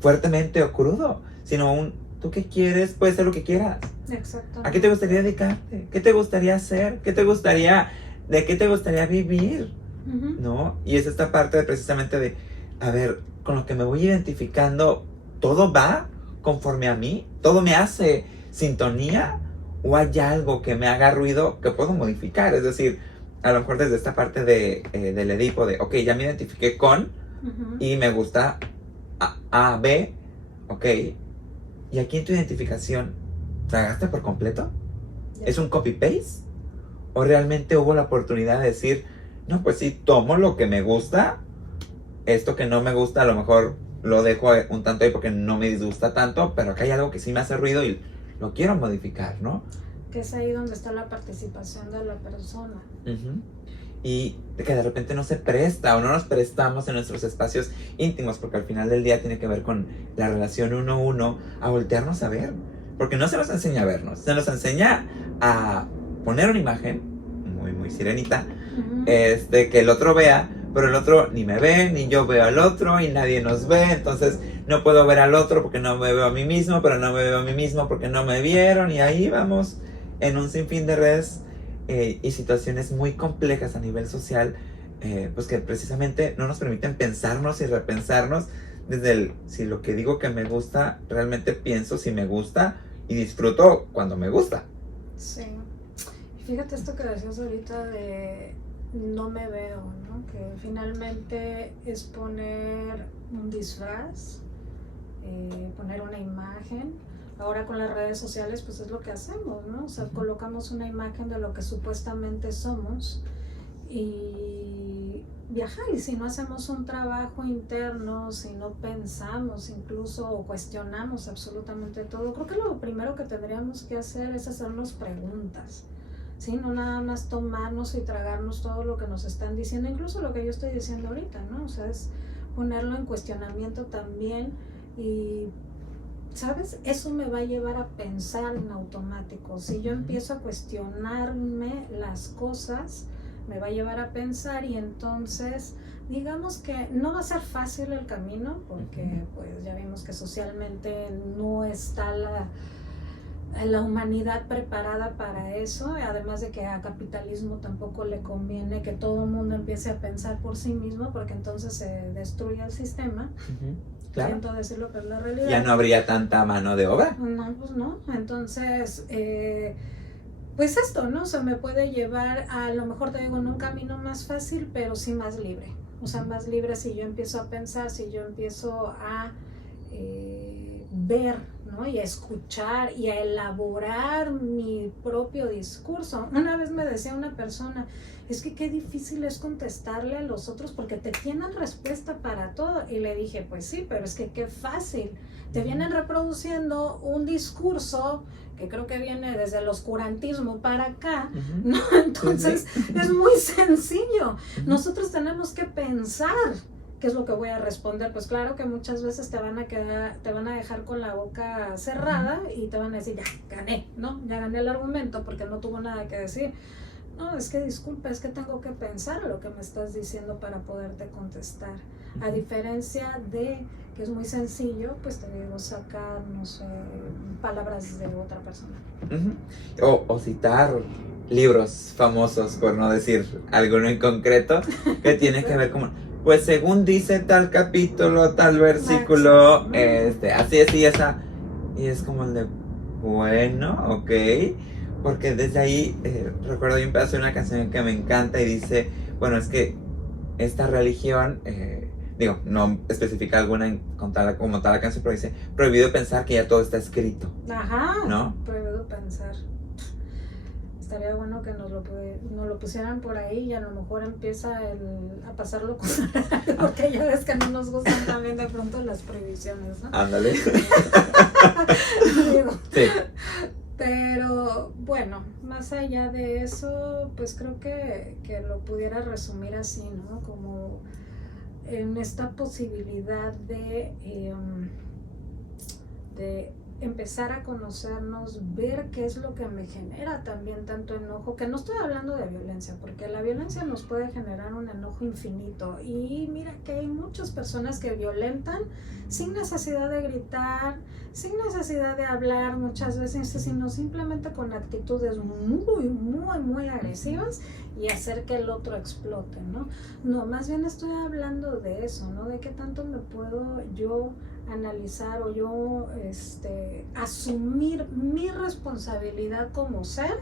fuertemente o crudo, sino ¿tú qué quieres? Puedes ser lo que quieras. Exacto. ¿A qué te gustaría dedicarte? ¿Qué te gustaría hacer? ¿De qué te gustaría vivir? ¿No? Y es esta parte precisamente de, a ver, con lo que me voy identificando, ¿todo va conforme a mí? ¿Todo me hace sintonía? ¿O hay algo que me haga ruido que puedo modificar? Es decir, a lo mejor desde esta parte del Edipo de, ok, ya me identifiqué con y me gusta A, B, ok. ¿Y aquí en tu identificación tragaste por completo? ¿Es un copy-paste? ¿O realmente hubo la oportunidad de decir, no, pues sí, tomo lo que me gusta, esto que no me gusta a lo mejor lo dejo un tanto ahí porque no me disgusta tanto, pero acá hay algo que sí me hace ruido y lo quiero modificar, ¿no? Que es ahí donde está la participación de la persona. Y que de repente no se presta o no nos prestamos en nuestros espacios íntimos, porque al final del día tiene que ver con la relación uno a uno, a voltearnos a ver, porque no se nos enseña a vernos, se nos enseña a poner una imagen muy muy sirenita, que el otro vea, pero el otro ni me ve, ni yo veo al otro y nadie nos ve, entonces no puedo ver al otro porque no me veo a mí mismo, pero no me veo a mí mismo porque no me vieron, y ahí vamos en un sinfín de redes y situaciones muy complejas a nivel social, pues que precisamente no nos permiten pensarnos y repensarnos desde si lo que digo que me gusta, realmente pienso si me gusta y disfruto cuando me gusta. Sí. Fíjate esto que decías ahorita de no me veo, ¿no? Que finalmente es poner un disfraz, poner una imagen. Ahora con las redes sociales pues es lo que hacemos, ¿no? O sea, colocamos una imagen de lo que supuestamente somos y viajar, y si no hacemos un trabajo interno, si no pensamos incluso o cuestionamos absolutamente todo, creo que lo primero que tendríamos que hacer es hacernos preguntas, ¿sí? No nada más tomarnos y tragarnos todo lo que nos están diciendo, incluso lo que yo estoy diciendo ahorita, ¿no? O sea, es ponerlo en cuestionamiento también y, ¿sabes? Eso me va a llevar a pensar en automático. Si yo empiezo a cuestionarme las cosas, me va a llevar a pensar y entonces digamos que no va a ser fácil el camino porque pues ya vimos que socialmente no está la humanidad preparada para eso, además de que a capitalismo tampoco le conviene que todo el mundo empiece a pensar por sí mismo porque entonces se destruye el sistema. Claro. Siento decirlo, pero es la realidad. Ya no habría tanta mano de obra. No, pues no. Entonces, pues esto, ¿no? Se me puede llevar a lo mejor, te digo, en un camino más fácil, pero sí más libre. O sea, más libre si yo empiezo a pensar, si yo empiezo a ver, ¿no? Y a escuchar y a elaborar mi propio discurso. Una vez me decía una persona, es que qué difícil es contestarle a los otros porque te tienen respuesta para todo. Y le dije, pues sí, pero es que qué fácil. Te vienen reproduciendo un discurso que creo que viene desde el oscurantismo para acá, ¿no? Entonces es muy sencillo. Nosotros tenemos que pensar qué es lo que voy a responder. Pues claro que muchas veces te van a dejar con la boca cerrada y te van a decir, ya gané, ¿no? Ya gané el argumento porque no tuvo nada que decir. No, es que disculpa, es que tengo que pensar lo que me estás diciendo para poderte contestar. A diferencia de que es muy sencillo, pues te digo, sacar, no sé, palabras de otra persona. O citar libros famosos, por no decir alguno en concreto, que tiene que ver con, pues según dice tal capítulo, tal versículo, así es y esa. Y es como el de, bueno, ok. Porque desde ahí, recuerdo hay un pedazo de una canción que me encanta y dice, bueno, es que esta religión, digo, no especifica alguna como tal la canción, pero dice, prohibido pensar que ya todo está escrito. Ajá, ¿no? Prohibido pensar. Estaría bueno que nos lo pusieran por ahí y a lo mejor empieza a pasarlo con porque ya ves que no nos gustan también de pronto las prohibiciones, ¿no? Ándale. Digo, sí. Pero bueno, más allá de eso, pues creo que lo pudiera resumir así, ¿no? Como en esta posibilidad de empezar a conocernos, ver qué es lo que me genera también tanto enojo, que no estoy hablando de violencia, porque la violencia nos puede generar un enojo infinito. Y mira que hay muchas personas que violentan sin necesidad de gritar, sin necesidad de hablar muchas veces, sino simplemente con actitudes muy agresivas y hacer que el otro explote, ¿no? No, más bien estoy hablando de eso, ¿no? De qué tanto me puedo yo analizar o yo asumir mi responsabilidad como ser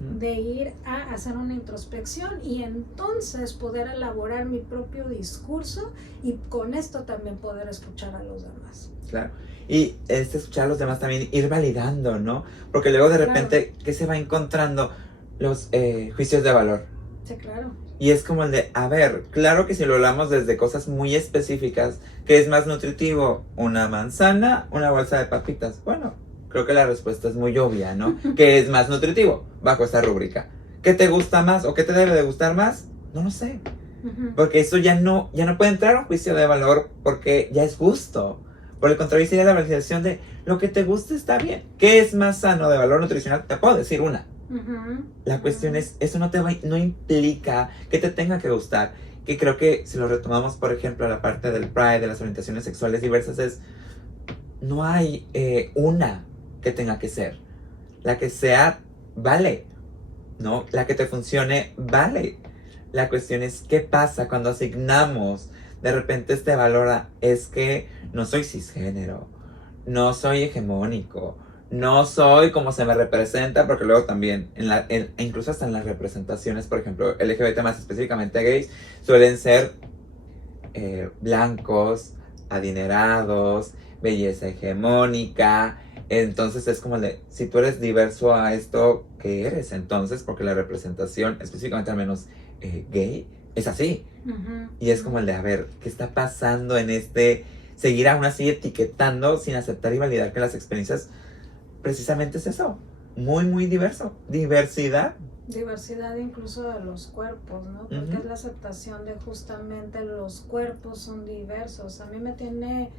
de ir a hacer una introspección y entonces poder elaborar mi propio discurso y con esto también poder escuchar a los demás. Claro. Y escuchar a los demás también, ir validando, ¿no? Porque luego de repente, ¿qué se va encontrando? Los juicios de valor. Sí, claro. Y es como el de, a ver, claro que si lo hablamos desde cosas muy específicas, ¿qué es más nutritivo? ¿Una manzana? ¿Una bolsa de papitas? Bueno, creo que la respuesta es muy obvia, ¿no? ¿Qué es más nutritivo? Bajo esta rúbrica. ¿Qué te gusta más o qué te debe de gustar más? No lo sé. Porque eso ya no puede entrar a un juicio de valor porque ya es gusto. Por el contrario, sería la validación de lo que te gusta está bien. ¿Qué es más sano de valor nutricional? Te puedo decir una. La cuestión es, eso no implica que te tenga que gustar. Que creo que si lo retomamos, por ejemplo, a la parte del Pride, de las orientaciones sexuales diversas, es, no hay una que tenga que ser. La que sea, vale, ¿no? La que te funcione, vale. La cuestión es, ¿qué pasa cuando asignamos de repente este valor a, es que no soy cisgénero, no soy hegemónico, no soy como se me representa? Porque luego también, incluso hasta en las representaciones, por ejemplo, LGBT más específicamente gays, suelen ser blancos, adinerados, belleza hegemónica. Entonces es como si tú eres diverso a esto, ¿qué eres entonces? Porque la representación, específicamente al menos gay, es así. Y es como el de, a ver, ¿qué está pasando en seguir aún así etiquetando sin aceptar y validar que las experiencias precisamente es eso, muy diverso, diversidad incluso de los cuerpos, ¿no? Porque es la aceptación de justamente los cuerpos son diversos. A mí me tiene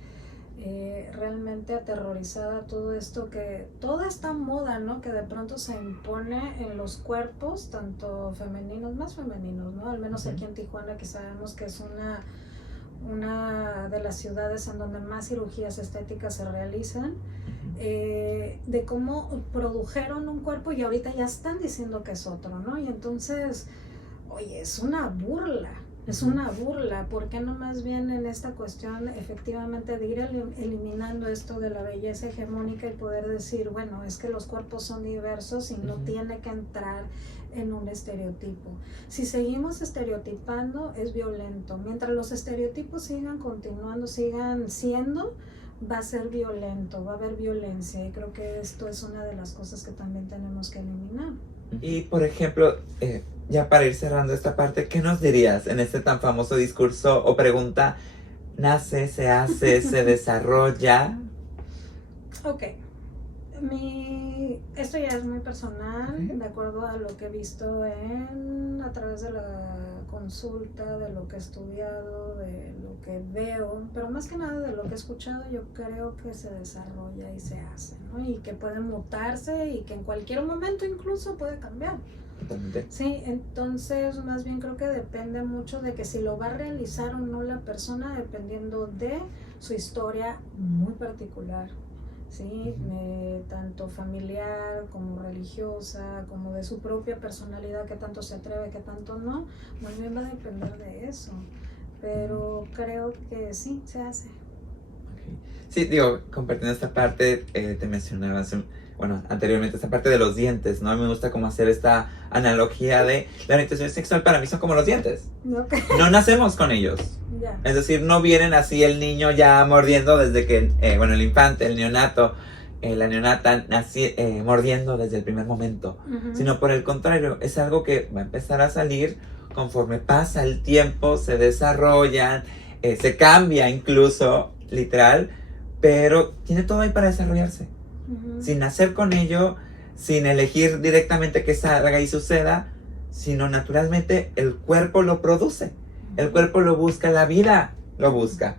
realmente aterrorizada todo esto, que toda esta moda, ¿no? Que de pronto se impone en los cuerpos, tanto femeninos, más femeninos, ¿no? Al menos aquí en Tijuana, que sabemos que es una de las ciudades en donde más cirugías estéticas se realizan, de cómo produjeron un cuerpo y ahorita ya están diciendo que es otro, ¿no? Y entonces, oye, es una burla. Es una burla. ¿Por qué no más bien en esta cuestión efectivamente de ir eliminando esto de la belleza hegemónica y poder decir, bueno, es que los cuerpos son diversos y no tiene que entrar en un estereotipo? Si seguimos estereotipando es violento. Mientras los estereotipos sigan continuando, sigan siendo, va a ser violento, va a haber violencia, y creo que esto es una de las cosas que también tenemos que eliminar. Y por ejemplo, ya para ir cerrando esta parte, ¿qué nos dirías en este tan famoso discurso o pregunta? ¿Nace, se hace, se desarrolla? Ok, esto ya es muy personal, de acuerdo a lo que he visto a través de la consulta, de lo que he estudiado, de lo que veo, pero más que nada de lo que he escuchado, yo creo que se desarrolla y se hace, ¿no? Y que puede mutarse y que en cualquier momento incluso puede cambiar. Totalmente. Sí, entonces más bien creo que depende mucho de que si lo va a realizar o no la persona, dependiendo de su historia muy particular. Sí, tanto familiar como religiosa, como de su propia personalidad, que tanto se atreve, que tanto no, más bien va a depender de eso, pero creo que sí, se hace. Okay. Sí, digo, compartiendo esta parte, te mencionaba anteriormente esta parte de los dientes, ¿no? Me gusta como hacer esta analogía de la orientación sexual para mí son como los dientes. Okay. No nacemos con ellos. Yeah. Es decir, no vienen así el niño ya mordiendo desde que, el infante, el neonato, la neonata, mordiendo desde el primer momento. Sino por el contrario, es algo que va a empezar a salir conforme pasa el tiempo, se desarrollan, se cambia incluso, literal, pero tiene todo ahí para desarrollarse. Sin nacer con ello, sin elegir directamente que salga y suceda, sino naturalmente el cuerpo lo produce. El cuerpo lo busca, la vida lo busca.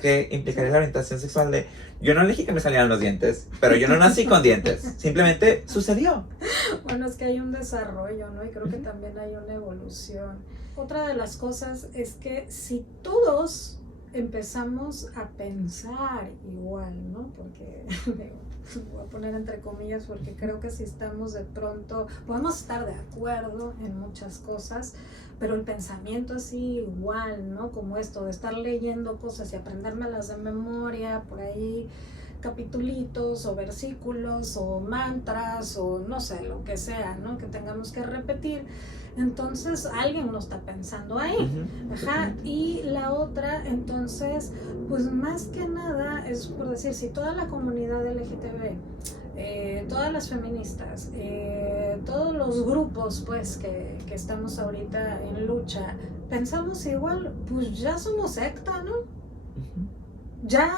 ¿Qué implicaría la orientación sexual de... Yo no elegí que me salieran los dientes, pero yo no nací con dientes. Simplemente sucedió. Bueno, es que hay un desarrollo, ¿no? Y creo que también hay una evolución. Otra de las cosas es que si todos empezamos a pensar igual, ¿no? Porque... voy a poner entre comillas porque creo que si estamos de pronto, podemos estar de acuerdo en muchas cosas, pero el pensamiento así igual, ¿no? Como esto de estar leyendo cosas y aprendérmelas de memoria, por ahí capitulitos o versículos o mantras o no sé, lo que sea, ¿no? Que tengamos que repetir. Entonces alguien lo está pensando ahí. Ajá. Y la otra, entonces, pues más que nada es por decir, si toda la comunidad LGTB, todas las feministas, todos los grupos pues que estamos ahorita en lucha, pensamos igual, pues ya somos secta, ¿no? Ya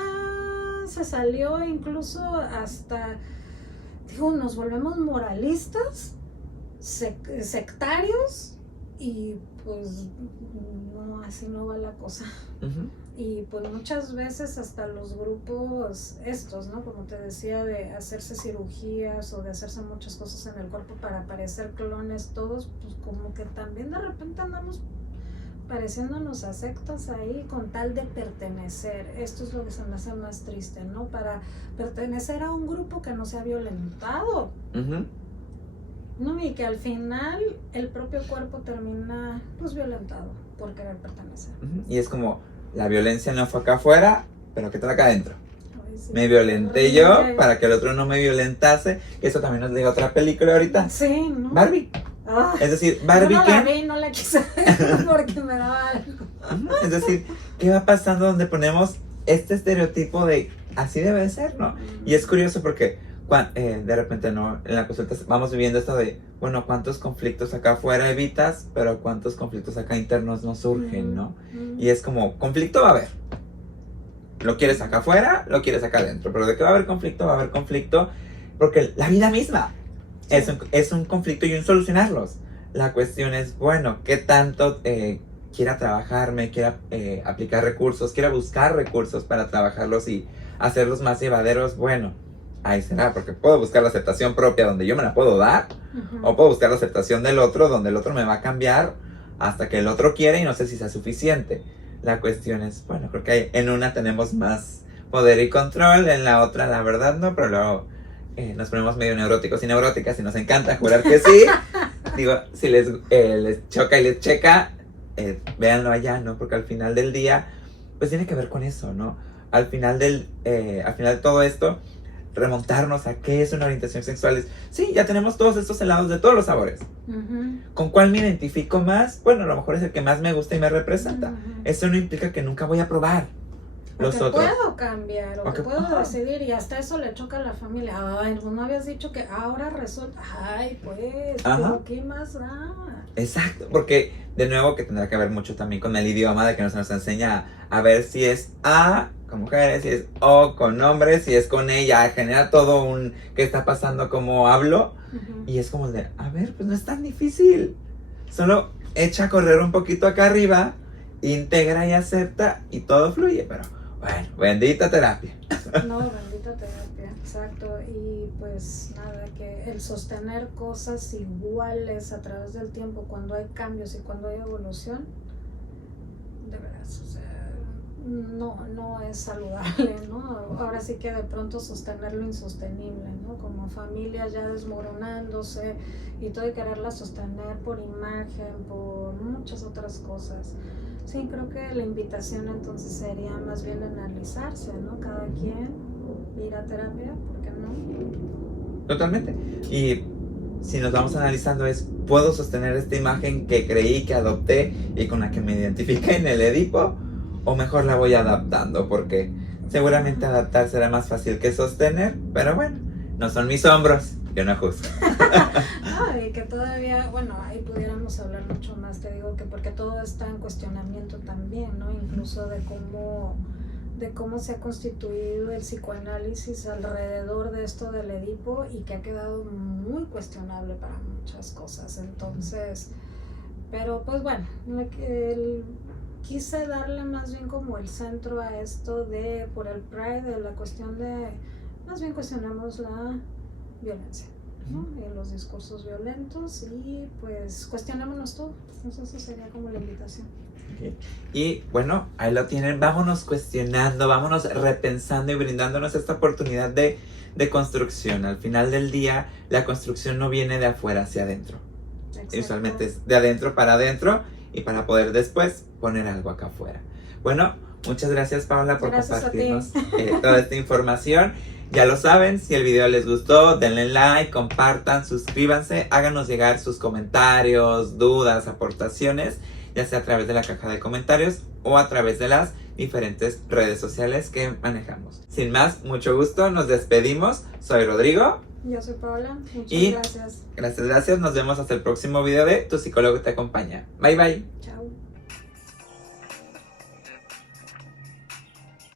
se salió incluso hasta, digo, nos volvemos moralistas, sectarios, y pues no, así no va la cosa. Y pues muchas veces hasta los grupos estos, ¿no? Como te decía, de hacerse cirugías o de hacerse muchas cosas en el cuerpo para parecer clones todos, pues como que también de repente andamos pareciéndonos a sectas ahí con tal de pertenecer. Esto es lo que se me hace más triste, ¿no? Para pertenecer a un grupo que no se ha violentado. No, y que al final el propio cuerpo termina pues violentado por querer pertenecer. Y es como, la violencia no fue acá afuera, pero que está acá adentro. Ay, sí. Me violenté yo para que el otro no me violentase. Eso también nos diga otra película ahorita. Sí, ¿no? Barbie. Ah, Es decir, Barbie, yo no ¿qué? la vi, no la quise ver porque me daba algo. Es decir, ¿qué va pasando donde ponemos este estereotipo de así debe de ser, ¿no? Y es curioso porque de repente, ¿no? En la consulta vamos viviendo esto de, bueno, ¿cuántos conflictos acá afuera evitas? Pero ¿cuántos conflictos acá internos no surgen, ¿no? Y es como, conflicto va a haber. Lo quieres acá afuera, lo quieres acá adentro. Pero de que va a haber conflicto, porque la vida misma es un conflicto y un solucionarlos. La cuestión es, bueno, ¿qué tanto quiera trabajarme, quiera aplicar recursos, quiera buscar recursos para trabajarlos y hacerlos más llevaderos? Bueno, ahí será, porque puedo buscar la aceptación propia donde yo me la puedo dar, o puedo buscar la aceptación del otro donde el otro me va a cambiar hasta que el otro quiere y no sé si sea suficiente. La cuestión es, bueno, creo que en una tenemos más poder y control, en la otra la verdad no, pero luego nos ponemos medio neuróticos y neuróticas y nos encanta jurar que sí. Digo, si les choca y les checa, véanlo allá, ¿no? Porque al final del día, pues tiene que ver con eso, ¿no? Al final de todo esto, remontarnos a qué es una orientación sexual. Sí, ya tenemos todos estos helados de todos los sabores. ¿Con cuál me identifico más? Bueno, a lo mejor es el que más me gusta y me representa. Eso no implica que nunca voy a probar los que otros. puedo cambiar, o que puedo ajá. decidir, y hasta eso le choca a la familia. Ay, no habías dicho que ahora resulta. Ay, pues, Ajá. ¿pero qué más da? Exacto, porque de nuevo que tendrá que ver mucho también con el idioma, de que nos enseña a ver si es A con mujeres, si es O con hombres, si es con ella, genera todo un ¿qué está pasando? ¿Cómo hablo? Y es como de, a ver, pues no es tan difícil. Solo echa a correr un poquito acá arriba, integra y acepta y todo fluye. Pero bueno, bendita terapia. No, bendita terapia, exacto. Y pues nada, que el sostener cosas iguales a través del tiempo, cuando hay cambios y cuando hay evolución, de veras, o sea, no es saludable, ¿no? Ahora sí que de pronto sostener lo insostenible, ¿no? Como familia ya desmoronándose y todo, y quererla sostener por imagen, por muchas otras cosas. Sí, creo que la invitación entonces sería más bien analizarse, ¿no? Cada quien ir a terapia, ¿por qué no? Totalmente. Y si nos vamos analizando es, ¿puedo sostener esta imagen que creí que adopté y con la que me identifiqué en el Edipo? ¿O mejor la voy adaptando? Porque seguramente adaptar será más fácil que sostener, pero bueno, no son mis hombros, yo no juzgo. No, y que todavía, bueno, ahí pudiéramos hablar mucho más, te digo que porque todo está en cuestionamiento también, ¿no? Incluso de cómo se ha constituido el psicoanálisis alrededor de esto del Edipo, y que ha quedado muy cuestionable para muchas cosas. Entonces, pero pues bueno, quise darle más bien como el centro a esto de, por el Pride, de la cuestión de, más bien cuestionamos la violencia, ¿no? Y los discursos violentos, y pues cuestionémonos todo. Entonces eso sería como la invitación. Okay. Y bueno, ahí lo tienen, vámonos cuestionando, vámonos repensando y brindándonos esta oportunidad de construcción. Al final del día, la construcción no viene de afuera hacia adentro. Exacto. Usualmente es de adentro para adentro y para poder después poner algo acá afuera. Bueno, muchas gracias, Paola, por compartirnos toda esta información. Ya lo saben, si el video les gustó, denle like, compartan, suscríbanse, háganos llegar sus comentarios, dudas, aportaciones, ya sea a través de la caja de comentarios o a través de las diferentes redes sociales que manejamos. Sin más, mucho gusto, nos despedimos. Soy Rodrigo. Yo soy Paola. Muchas gracias. Gracias. Nos vemos hasta el próximo video de Tu Psicólogo Te Acompaña. Bye, bye.